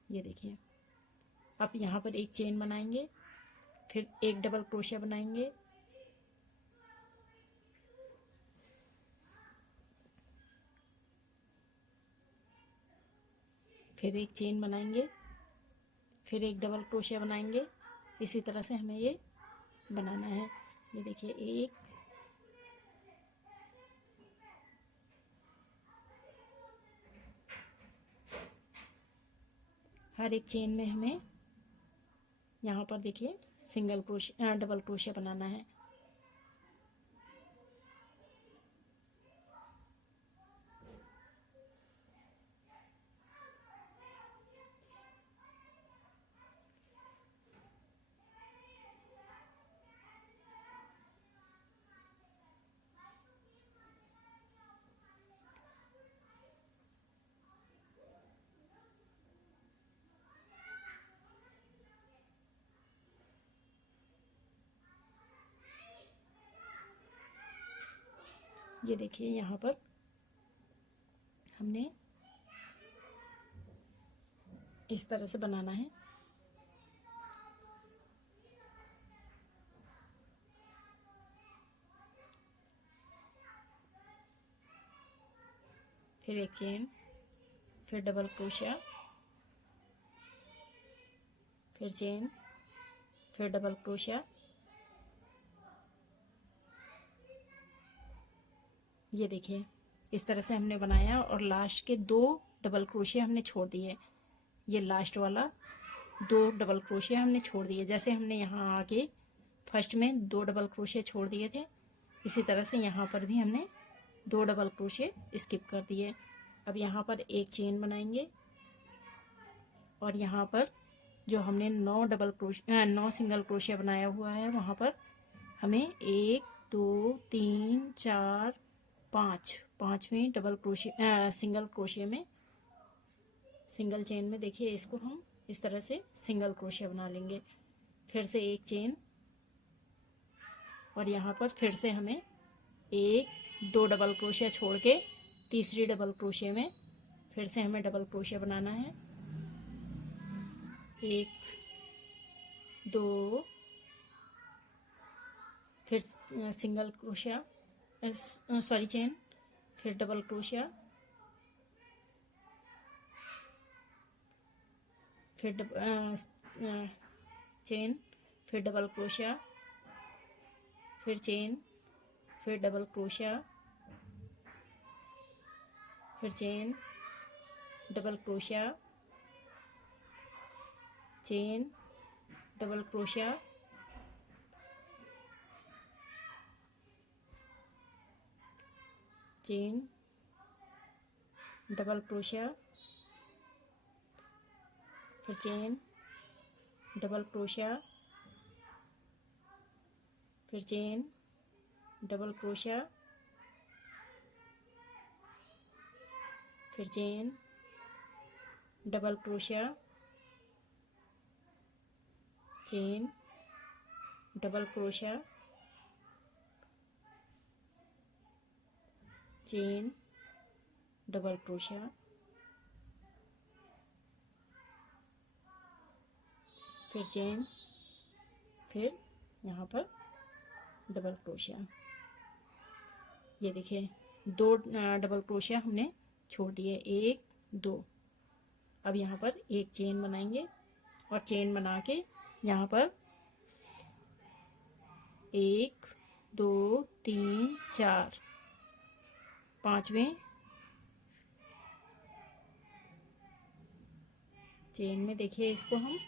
ये देखिए अब यहाँ पर एक चेन बनाएंगे, फिर एक डबल क्रोशिया बनाएंगे, फिर एक चेन बनाएंगे, फिर एक डबल क्रोशिया बनाएंगे। इसी तरह से हमें ये बनाना है। ये देखिए एक, हर एक चेन में हमें यहाँ पर देखिए सिंगल क्रोशिया डबल क्रोशिया बनाना है। ये देखिए यहाँ पर हमने इस तरह से बनाना है। फिर एक चेन, फिर डबल क्रोशिया, फिर चेन, फिर डबल क्रोशिया, ये देखिए इस तरह से हमने बनाया और लास्ट के 2 डबल क्रोशिया हमने छोड़ दिए। ये लास्ट वाला 2 डबल क्रोशिया हमने छोड़ दिए। जैसे हमने यहाँ आके फर्स्ट में 2 डबल क्रोशिया छोड़ दिए थे, इसी तरह से यहाँ पर भी हमने 2 डबल क्रोशिया स्किप कर दिए। अब यहाँ पर एक चेन बनाएंगे और यहाँ पर जो हमने 9 सिंगल क्रोशिया बनाया हुआ है वहाँ पर हमें 1 2 3 4 5 पाँचवें डबल क्रोशिया सिंगल क्रोशिया में सिंगल चेन में देखिए इसको हम इस तरह से सिंगल क्रोशिया बना लेंगे। फिर से एक चेन और यहाँ पर फिर से हमें 1 2 डबल क्रोशिया छोड़ के तीसरी डबल क्रोशिया में फिर से हमें डबल क्रोशिया बनाना है। 1 2 फिर सिंगल क्रोशिया सॉरी चेन, फिर डबल क्रोशिया, फिर चेन, फिर डबल क्रोशिया, फिर चेन, फिर डबल क्रोशिया, फिर chain, double crochet, chain, double crochet, chain, double crochet, फिर चेन, डबल क्रोशिया, फिर चेन, डबल क्रोशिया, फिर chain, double crochet, chain, double crochet, chain, double crochet, फिर chain, फिर यहाँ पर डबल क्रोशिया। ये देखिए 2 डबल क्रोशिया हमने छोड़ दिए, 1 2। अब यहाँ पर एक चेन बनाएंगे और चेन बना के यहाँ पर 1 2 3 4 पाँचवें चेन में देखिए इसको हम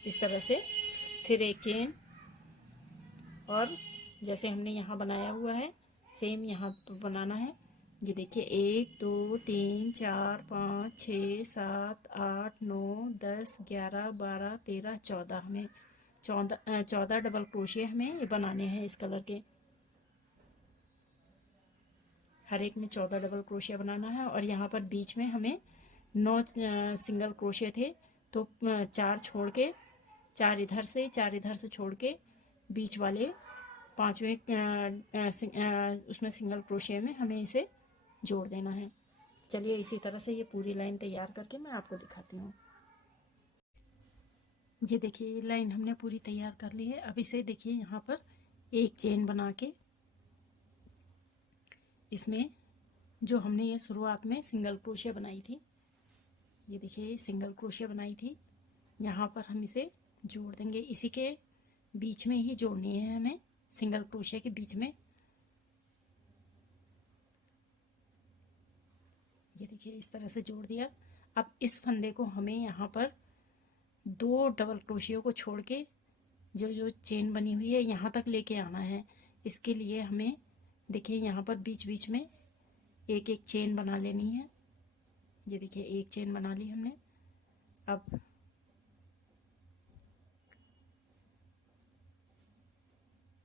इस तरह से फिर एक चेन और जैसे हमने यहाँ बनाया हुआ है सेम यहाँ पर बनाना है। ये देखिए 1 2 3 4 5 6 7 8 9 10 11 12 13 14 हमें 14 डबल क्रोशिया हमें ये बनाने हैं इस कलर के। हर एक में 14 डबल क्रोशिया बनाना है और यहाँ पर बीच में हमें 9 सिंगल क्रोशिया थे तो 4 छोड़ के 4 इधर से 4 इधर से छोड़ के बीच वाले पाँचवें उसमें सिंगल क्रोशिया में हमें इसे जोड़ देना है। चलिए इसी तरह से ये पूरी लाइन तैयार करके मैं आपको दिखाती हूँ। ये देखिए ये लाइन हमने पूरी तैयार कर ली है। अब इसे देखिए यहाँ पर एक चेन बना के इसमें जो हमने ये शुरुआत में सिंगल क्रोशिया बनाई थी, ये देखिए सिंगल क्रोशिया बनाई थी, यहाँ पर हम इसे जोड़ देंगे। इसी के बीच में ही जोड़नी है हमें, सिंगल क्रोशिया के बीच में। ये देखिए इस तरह से जोड़ दिया। अब इस फंदे को हमें यहाँ पर 2 डबल क्रोशिया को छोड़ के जो जो चेन बनी हुई है यहाँ तक लेके आना है। इसके लिए हमें देखिए यहाँ पर बीच बीच में एक एक चेन बना लेनी है। ये देखिए एक चेन बना ली हमने। अब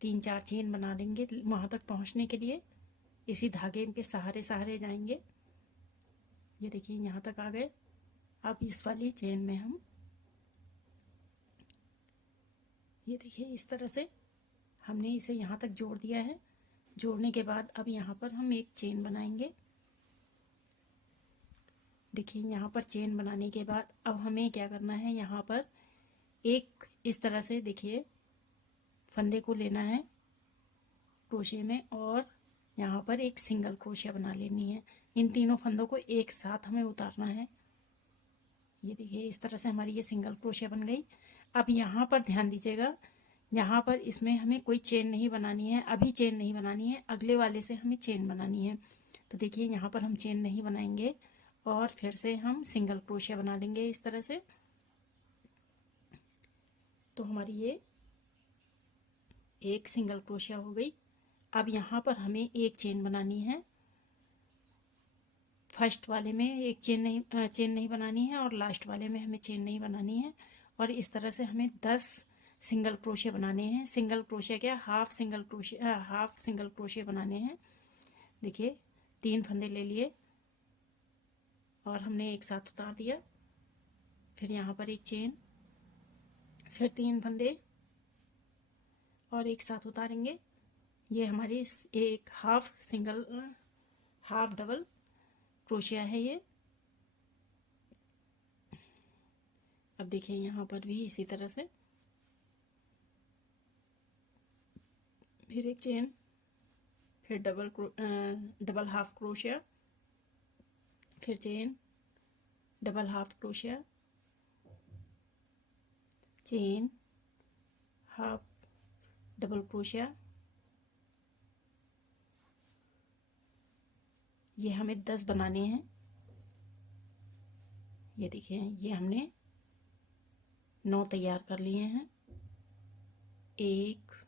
तीन चार चेन बना लेंगे वहाँ तक पहुँचने के लिए। इसी धागे के सहारे सहारे जाएंगे। ये देखिए यहाँ तक आ गए। अब इस वाली चेन में हम ये देखिए इस तरह से हमने इसे यहाँ तक जोड़ दिया है। जोड़ने के बाद अब यहाँ पर हम एक चेन बनाएंगे। देखिए यहाँ पर चेन बनाने के बाद अब हमें क्या करना है, यहाँ पर एक इस तरह से देखिए फंदे को लेना है क्रोशिया में और यहाँ पर एक सिंगल क्रोशिया बना लेनी है। इन तीनों फंदों को एक साथ हमें उतारना है। ये देखिए इस तरह से हमारी ये सिंगल क्रोशिया बन गई। अब यहाँ पर ध्यान दीजिएगा, यहाँ पर इसमें हमें कोई चेन नहीं बनानी है, अभी चेन नहीं बनानी है, अगले वाले से हमें चेन बनानी है। तो देखिए यहाँ पर हम चेन नहीं बनाएंगे और फिर से हम सिंगल क्रोशिया बना लेंगे इस तरह से। तो हमारी ये एक सिंगल क्रोशिया हो गई। अब यहाँ पर हमें एक चेन बनानी है। फर्स्ट वाले में एक चेन नहीं बनानी है और लास्ट वाले में हमें चेन नहीं बनानी है। और इस तरह से हमें 10 सिंगल क्रोशिया बनाने हैं। सिंगल क्रोशिया क्या, हाफ सिंगल क्रोशिया बनाने हैं। देखिए 3 फंदे ले लिए और हमने एक साथ उतार दिया, फिर यहाँ पर एक चेन, फिर 3 फंदे और एक साथ उतारेंगे। ये हमारी एक हाफ डबल क्रोशिया है ये। अब देखिए यहाँ पर भी इसी तरह से फिर एक चेन, फिर डबल हाफ क्रोशिया, फिर chain, double half crochet, chain, half double crochet. ये हमें 10 बनाने हैं। ये देखिए ये हमने 9 तैयार कर लिए हैं। 1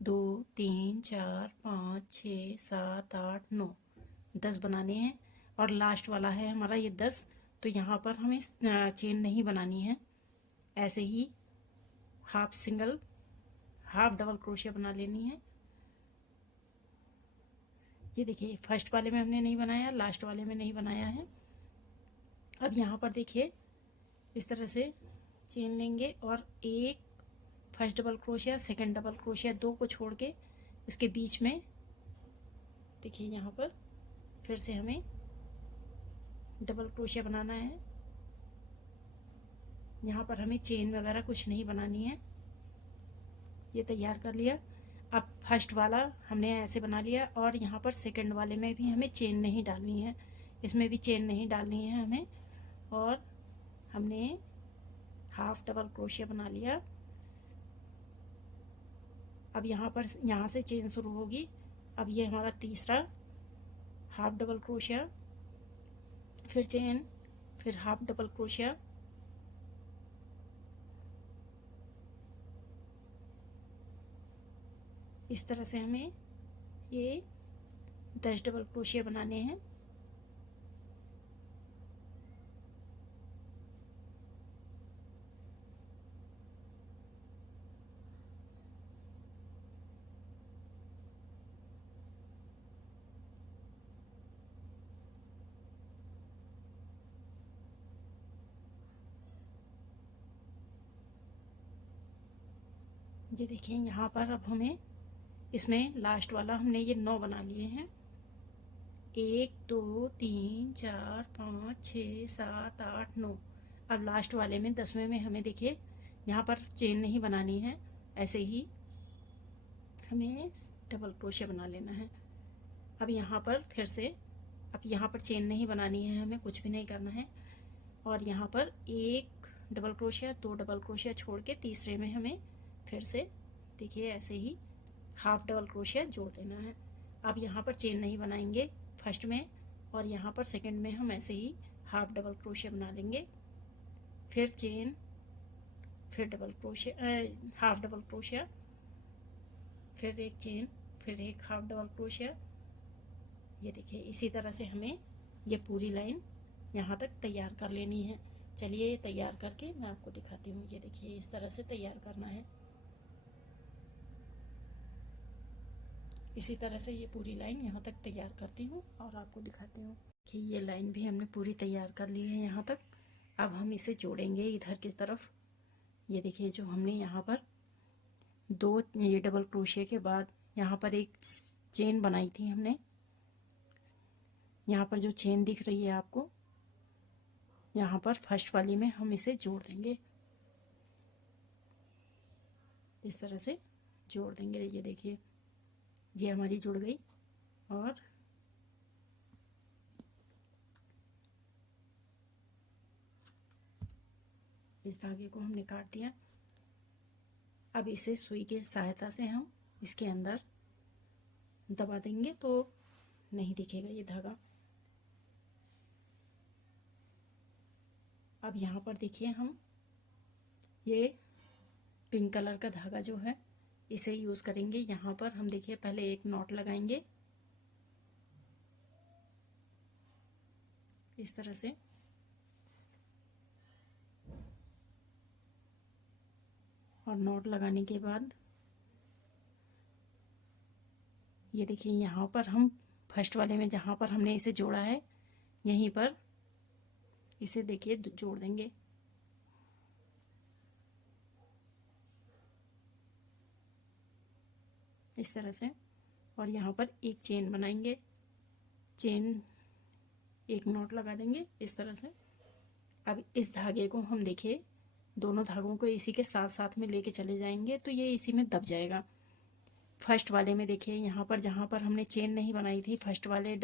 2 3 4 5 6 7 8 9 10 बनाने हैं और लास्ट वाला है हमारा ये 10। तो यहाँ पर हमें चेन नहीं बनानी है, ऐसे ही हाफ डबल क्रोशिया बना लेनी है। ये देखिए फर्स्ट वाले में हमने नहीं बनाया, लास्ट वाले में नहीं बनाया है। अब यहाँ पर देखिए इस तरह से चेन लेंगे और एक first double crochet, second double crochet, 2 को छोड़ के उसके बीच में देखिए यहाँ पर फिर से हमें डबल क्रोशिया बनाना है। यहाँ पर हमें चेन वगैरह कुछ नहीं बनानी है। ये तैयार कर लिया। अब फर्स्ट वाला हमने ऐसे बना लिया और यहाँ पर सेकंड वाले में भी हमें चेन नहीं डालनी है, इसमें भी चेन नहीं डालनी है हमें। और हमने हाफ डबल क्रोशिया बना लिया। अब यहाँ से चेन शुरू होगी। अब ये हमारा तीसरा हाफ डबल क्रोशिया, फिर चेन, फिर हाफ डबल क्रोशिया, इस तरह से हमें ये 10 डबल क्रोशिया बनाने हैं। ये देखिए यहाँ पर अब हमें इसमें लास्ट वाला हमने ये 9 बना लिए हैं। 1 2 3 4 5 6 7 8 9। अब लास्ट वाले में 10वें में हमें देखिए यहाँ पर चेन नहीं बनानी है, ऐसे ही हमें डबल क्रोशिया बना लेना है। अब यहाँ पर फिर से अब यहाँ पर चेन नहीं बनानी है, हमें कुछ भी नहीं करना है। और यहाँ पर एक डबल क्रोशिया, 2 डबल क्रोशिया छोड़ के तीसरे में हमें फिर से देखिए ऐसे ही हाफ डबल क्रोशिया जोड़ देना है। अब यहाँ पर चेन नहीं बनाएंगे फर्स्ट में और यहाँ पर सेकंड में हम ऐसे ही हाफ डबल क्रोशिया बना लेंगे, फिर चेन, फिर double crochet, half double crochet, फिर एक चेन, फिर एक हाफ डबल क्रोशिया। ये देखिए इसी तरह से हमें ये पूरी लाइन यहाँ तक तैयार कर लेनी है। चलिए ये तैयार करके मैं आपको दिखाती हूँ। ये देखिए इस तरह से तैयार करना है। इसी तरह से ये पूरी लाइन यहाँ तक तैयार करती हूँ और आपको दिखाती हूँ कि ये लाइन भी हमने पूरी तैयार कर ली है यहाँ तक। अब हम इसे जोड़ेंगे इधर की तरफ। ये देखिए जो हमने यहाँ पर 2 ये डबल क्रोशिया के बाद यहाँ पर एक चेन बनाई थी हमने, यहाँ पर जो चेन दिख रही है आपको, यहाँ पर फर्स्ट वाली में हम इसे जोड़ देंगे, इस तरह से जोड़ देंगे। ये देखिए ये हमारी जुड़ गई और इस धागे को हमने काट दिया। अब इसे सुई की सहायता से हम इसके अंदर दबा देंगे तो नहीं दिखेगा ये धागा। अब यहाँ पर देखिए हम ये पिंक कलर का धागा जो है इसे यूज़ करेंगे। यहाँ पर हम देखिए पहले एक नॉट लगाएंगे इस तरह से, और नॉट लगाने के बाद ये देखिए यहाँ पर हम फर्स्ट वाले में जहाँ पर हमने इसे जोड़ा है यहीं पर इसे देखिए जोड़ देंगे। इस तरह से, और यहाँ पर एक चेन बनाएंगे, चेन एक नॉट लगा देंगे इस तरह से। अब इस धागे को हम देखिए दोनों धागों को इसी के साथ साथ में लेके चले जाएंगे तो ये इसी में दब जाएगा। फर्स्ट वाले में देखिए यहाँ पर जहाँ पर हमने चेन नहीं बनाई थी फर्स्ट वाले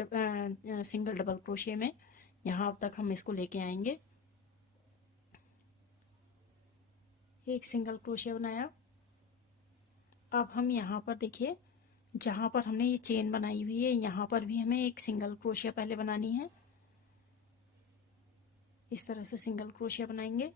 सिंगल डबल क्रोशिया में, यहाँ तक हम इसको लेके आएंगे। एक सिंगल क्रोशिया बनाया। अब हम यहाँ पर देखिए जहाँ पर हमने ये चेन बनाई हुई है यहाँ पर भी हमें एक सिंगल क्रोशिया पहले बनानी है। इस तरह से सिंगल क्रोशिया बनाएंगे।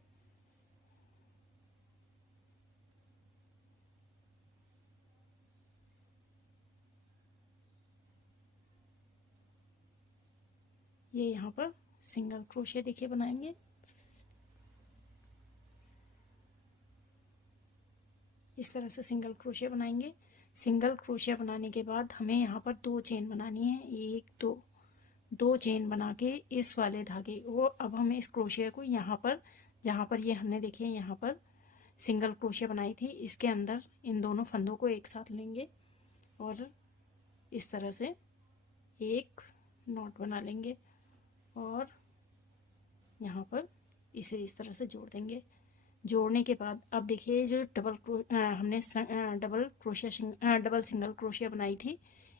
ये यहाँ पर सिंगल क्रोशिया देखिए बनाएंगे। इस तरह से सिंगल क्रोशिया बनाएंगे। सिंगल क्रोशिया बनाने के बाद हमें यहाँ पर दो चेन बनानी है, एक दो, दो चेन बना के इस वाले धागे को, अब हम इस क्रोशिया को यहाँ पर जहाँ पर ये हमने देखिए यहाँ पर सिंगल क्रोशिया बनाई थी इसके अंदर इन दोनों फंदों को एक साथ लेंगे और इस तरह से एक नॉट बना लेंगे और यहाँ पर इसे इस तरह से जोड़ देंगे। जोड़ने के बाद अब देखिए जो हमने डबल सिंगल क्रोशिया बनाई थी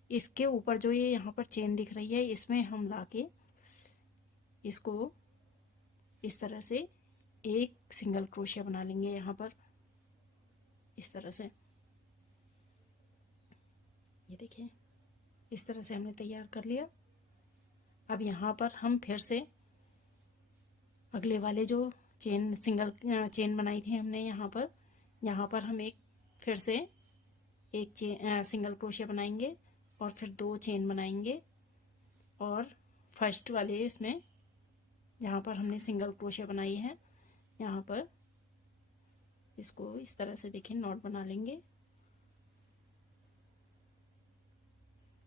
इसके ऊपर जो ये यहाँ पर चेन दिख रही है इसमें हम लाके इसको इस तरह से एक सिंगल क्रोशिया बना लेंगे यहाँ पर इस तरह से। ये देखिए इस तरह से हमने तैयार कर लिया। अब यहाँ पर हम फिर से अगले वाले जो सिंगल चेन बनाई थी हमने यहाँ पर हम एक फिर से एक सिंगल क्रोशिया बनाएंगे और फिर दो चेन बनाएंगे और फर्स्ट वाले इसमें जहाँ पर हमने सिंगल क्रोशिया बनाई है यहाँ पर इसको इस तरह से देखिए नॉट बना लेंगे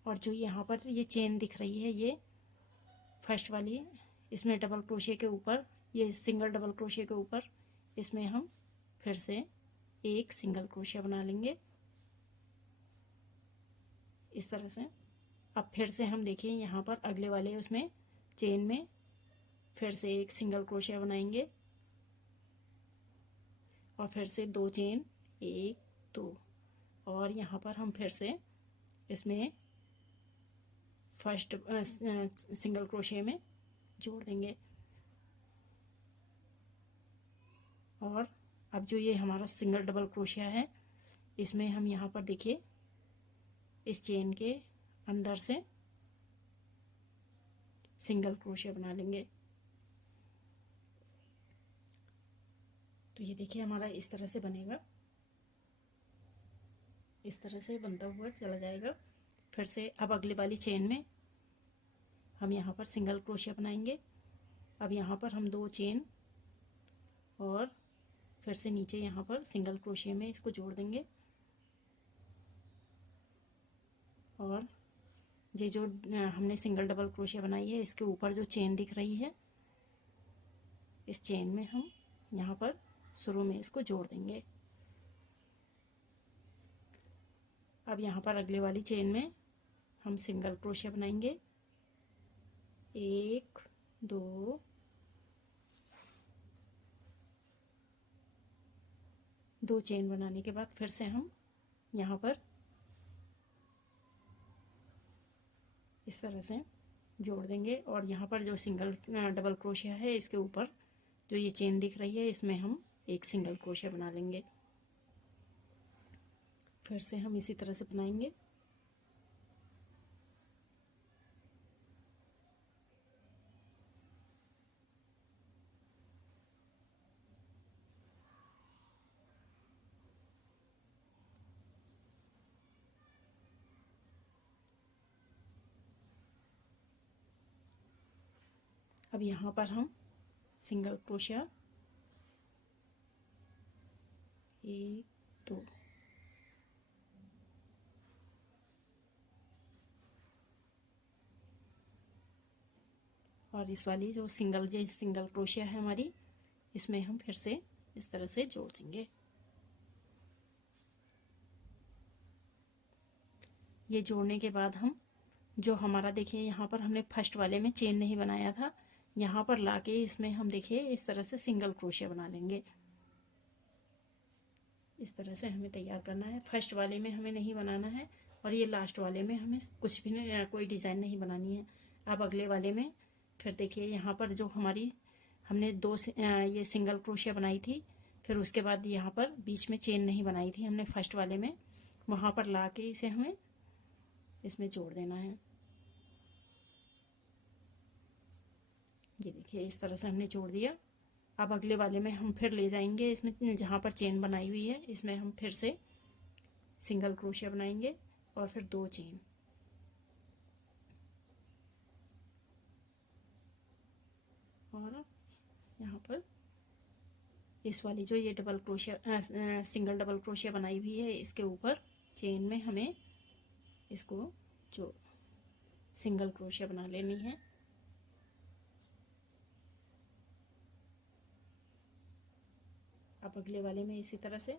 और जो यहाँ पर ये चेन दिख रही है ये फर्स्ट वाली इसमें डबल क्रोशिया के ऊपर, ये सिंगल डबल क्रोशिया के ऊपर इसमें हम फिर से एक सिंगल क्रोशिया बना लेंगे इस तरह से। अब फिर से हम देखिए यहाँ पर अगले वाले उसमें चेन में फिर से एक सिंगल क्रोशिया बनाएंगे और फिर से दो चेन, एक दो, और यहाँ पर हम फिर से इसमें फर्स्ट सिंगल क्रोशिया में जोड़ देंगे। और अब जो ये हमारा सिंगल डबल क्रोशिया है इसमें हम यहाँ पर देखिए इस चेन के अंदर से सिंगल क्रोशिया बना लेंगे। तो ये देखिए हमारा इस तरह से बनेगा, इस तरह से बनता हुआ चला जाएगा। फिर से अब अगले वाली चेन में हम यहाँ पर सिंगल क्रोशिया बनाएंगे। अब यहाँ पर हम दो चेन और फिर से नीचे यहाँ पर सिंगल क्रोशिया में इसको जोड़ देंगे और ये जो हमने सिंगल डबल क्रोशिया बनाई है इसके ऊपर जो चेन दिख रही है इस चेन में हम यहाँ पर शुरू में इसको जोड़ देंगे। अब यहाँ पर अगले वाली चेन में हम सिंगल क्रोशिया बनाएंगे, एक दो, दो चेन बनाने के बाद फिर से हम यहाँ पर इस तरह से जोड़ देंगे और यहाँ पर जो सिंगल डबल क्रोशिया है इसके ऊपर जो ये चेन दिख रही है इसमें हम एक सिंगल क्रोशिया बना लेंगे। फिर से हम इसी तरह से बनाएंगे। अब यहाँ पर हम सिंगल क्रोशिया 1 2 और इस वाली जो सिंगल क्रोशिया है हमारी, इसमें हम फिर से इस तरह से जोड़ देंगे। ये जोड़ने के बाद हम जो हमारा देखिए यहाँ पर हमने फर्स्ट वाले में चेन नहीं बनाया था, यहाँ पर लाके इसमें हम देखिए इस तरह से सिंगल क्रोशिया बना लेंगे। इस तरह से हमें तैयार करना है। फर्स्ट वाले में हमें नहीं बनाना है और ये लास्ट वाले में हमें कुछ भी नहीं, कोई डिज़ाइन नहीं बनानी है। अब अगले वाले में फिर देखिए यहाँ पर जो हमारी हमने ये सिंगल क्रोशिया बनाई थी, फिर उसके बाद यहाँ पर बीच में चेन नहीं बनाई थी हमने फर्स्ट वाले में, वहाँ पर ला के इसे हमें इसमें जोड़ देना है। ये देखिए इस तरह से हमने जोड़ दिया। अब अगले वाले में हम फिर ले जाएंगे, इसमें जहाँ पर चेन बनाई हुई है इसमें हम फिर से सिंगल क्रोशिया बनाएंगे और फिर 2 चेन। और यहाँ पर इस वाली जो ये सिंगल डबल क्रोशिया बनाई हुई है, इसके ऊपर चेन में हमें इसको जो सिंगल क्रोशिया बना लेनी है। अब अगले वाले में इसी तरह से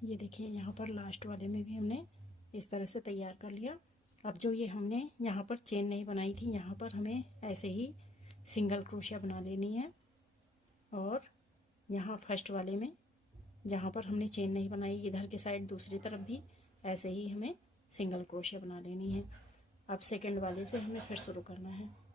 ये देखिए यहाँ पर लास्ट वाले में भी हमने इस तरह से तैयार कर लिया। अब जो ये हमने यहाँ पर चेन नहीं बनाई थी, यहाँ पर हमें ऐसे ही सिंगल क्रोशिया बना लेनी है। और यहाँ फर्स्ट वाले में जहाँ पर हमने चेन नहीं बनाई, इधर के साइड दूसरी तरफ भी ऐसे ही हमें सिंगल क्रोशिया बना लेनी है। अब सेकंड वाले से हमें फिर शुरू करना है।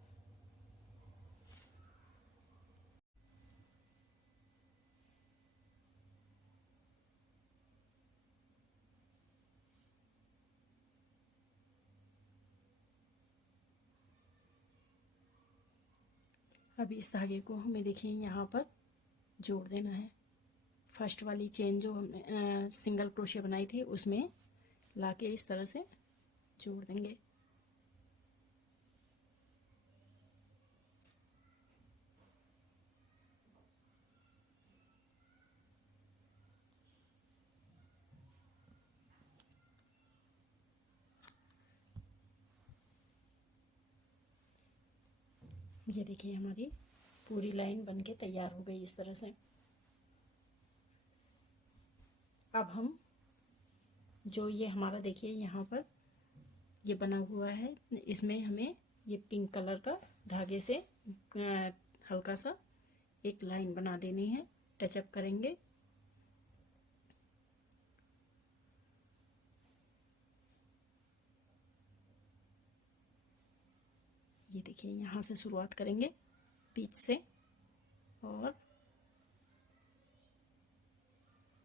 अब इस धागे को हमें देखिए यहाँ पर जोड़ देना है। फर्स्ट वाली चेन जो हमने सिंगल क्रोशिया बनाई थी उसमें लाके इस तरह से जोड़ देंगे। ये देखिए हमारी पूरी लाइन बनके तैयार हो गई इस तरह से। अब हम जो ये हमारा देखिए यहाँ पर ये बना हुआ है, इसमें हमें ये पिंक कलर का धागे से हल्का सा एक लाइन बना देनी है, टचअप करेंगे। ये देखिए यहाँ से शुरुआत करेंगे बीच से, और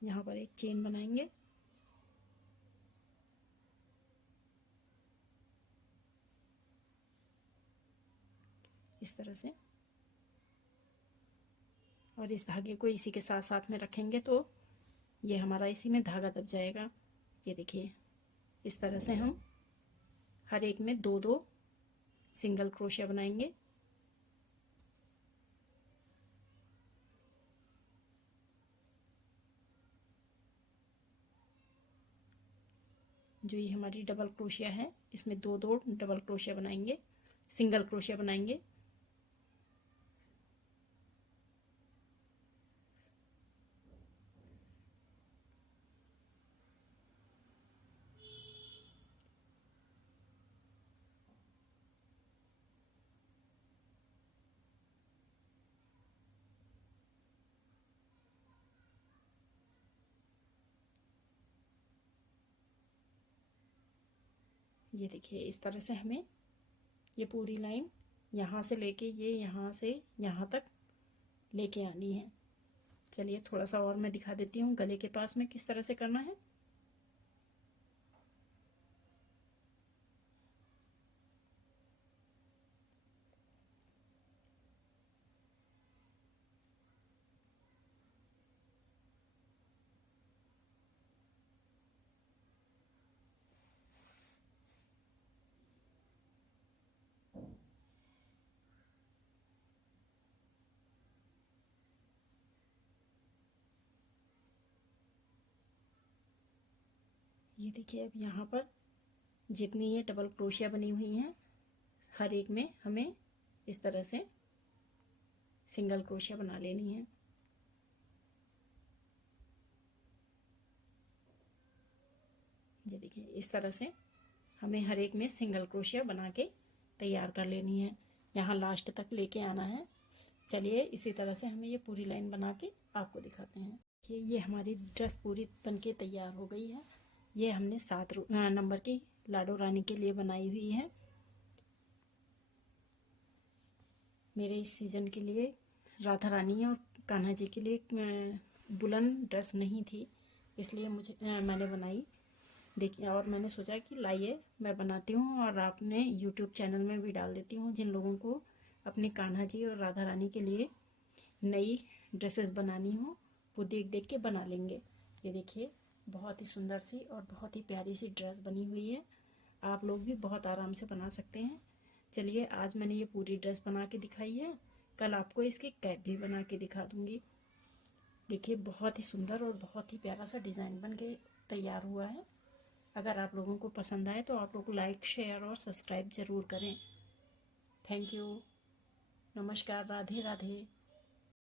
यहाँ पर एक चेन बनाएंगे। इस तरह से, और इस धागे को इसी के साथ साथ में रखेंगे तो ये हमारा इसी में धागा दब जाएगा। ये देखिए इस तरह से हम हर एक में दो दो सिंगल क्रोशिया बनाएंगे। जो ये हमारी डबल क्रोशिया है इसमें दो दो डबल क्रोशिया बनाएंगे, सिंगल क्रोशिया बनाएंगे। ये देखिए इस तरह से हमें ये पूरी लाइन यहाँ से लेके ये यहाँ से यहाँ तक लेके आनी है। चलिए थोड़ा सा और मैं दिखा देती हूँ गले के पास में किस तरह से करना है। ये देखिए अब यहाँ पर जितनी ये डबल क्रोशिया बनी हुई हैं हर एक में हमें इस तरह से सिंगल क्रोशिया बना लेनी है। ये देखिए इस तरह से हमें हर एक में सिंगल क्रोशिया बना के तैयार कर लेनी है, यहाँ लास्ट तक लेके आना है। चलिए इसी तरह से हमें ये पूरी लाइन बना के आपको दिखाते हैं। ये हमारी ड्रेस पूरी बनके तैयार हो गई है। ये हमने 7 नंबर की लाडो रानी के लिए बनाई हुई है। मेरे इस सीज़न के लिए राधा रानी और कान्हा जी के लिए बुलन ड्रेस नहीं थी, इसलिए मैंने बनाई। देखिए, और मैंने सोचा कि लाइए मैं बनाती हूँ और आपने यूट्यूब चैनल में भी डाल देती हूँ। जिन लोगों को अपने कान्हा जी और राधा रानी के लिए नई ड्रेसेस बनानी हो वो देख देख के बना लेंगे। ये देखिए बहुत ही सुंदर सी और बहुत ही प्यारी सी ड्रेस बनी हुई है, आप लोग भी बहुत आराम से बना सकते हैं। चलिए आज मैंने ये पूरी ड्रेस बना के दिखाई है, कल आपको इसकी कैप भी बना के दिखा दूँगी। देखिए बहुत ही सुंदर और बहुत ही प्यारा सा डिज़ाइन बन के तैयार हुआ है। अगर आप लोगों को पसंद आए तो आप लोग लाइक शेयर और सब्सक्राइब ज़रूर करें। Thank you. नमस्कार। राधे राधे।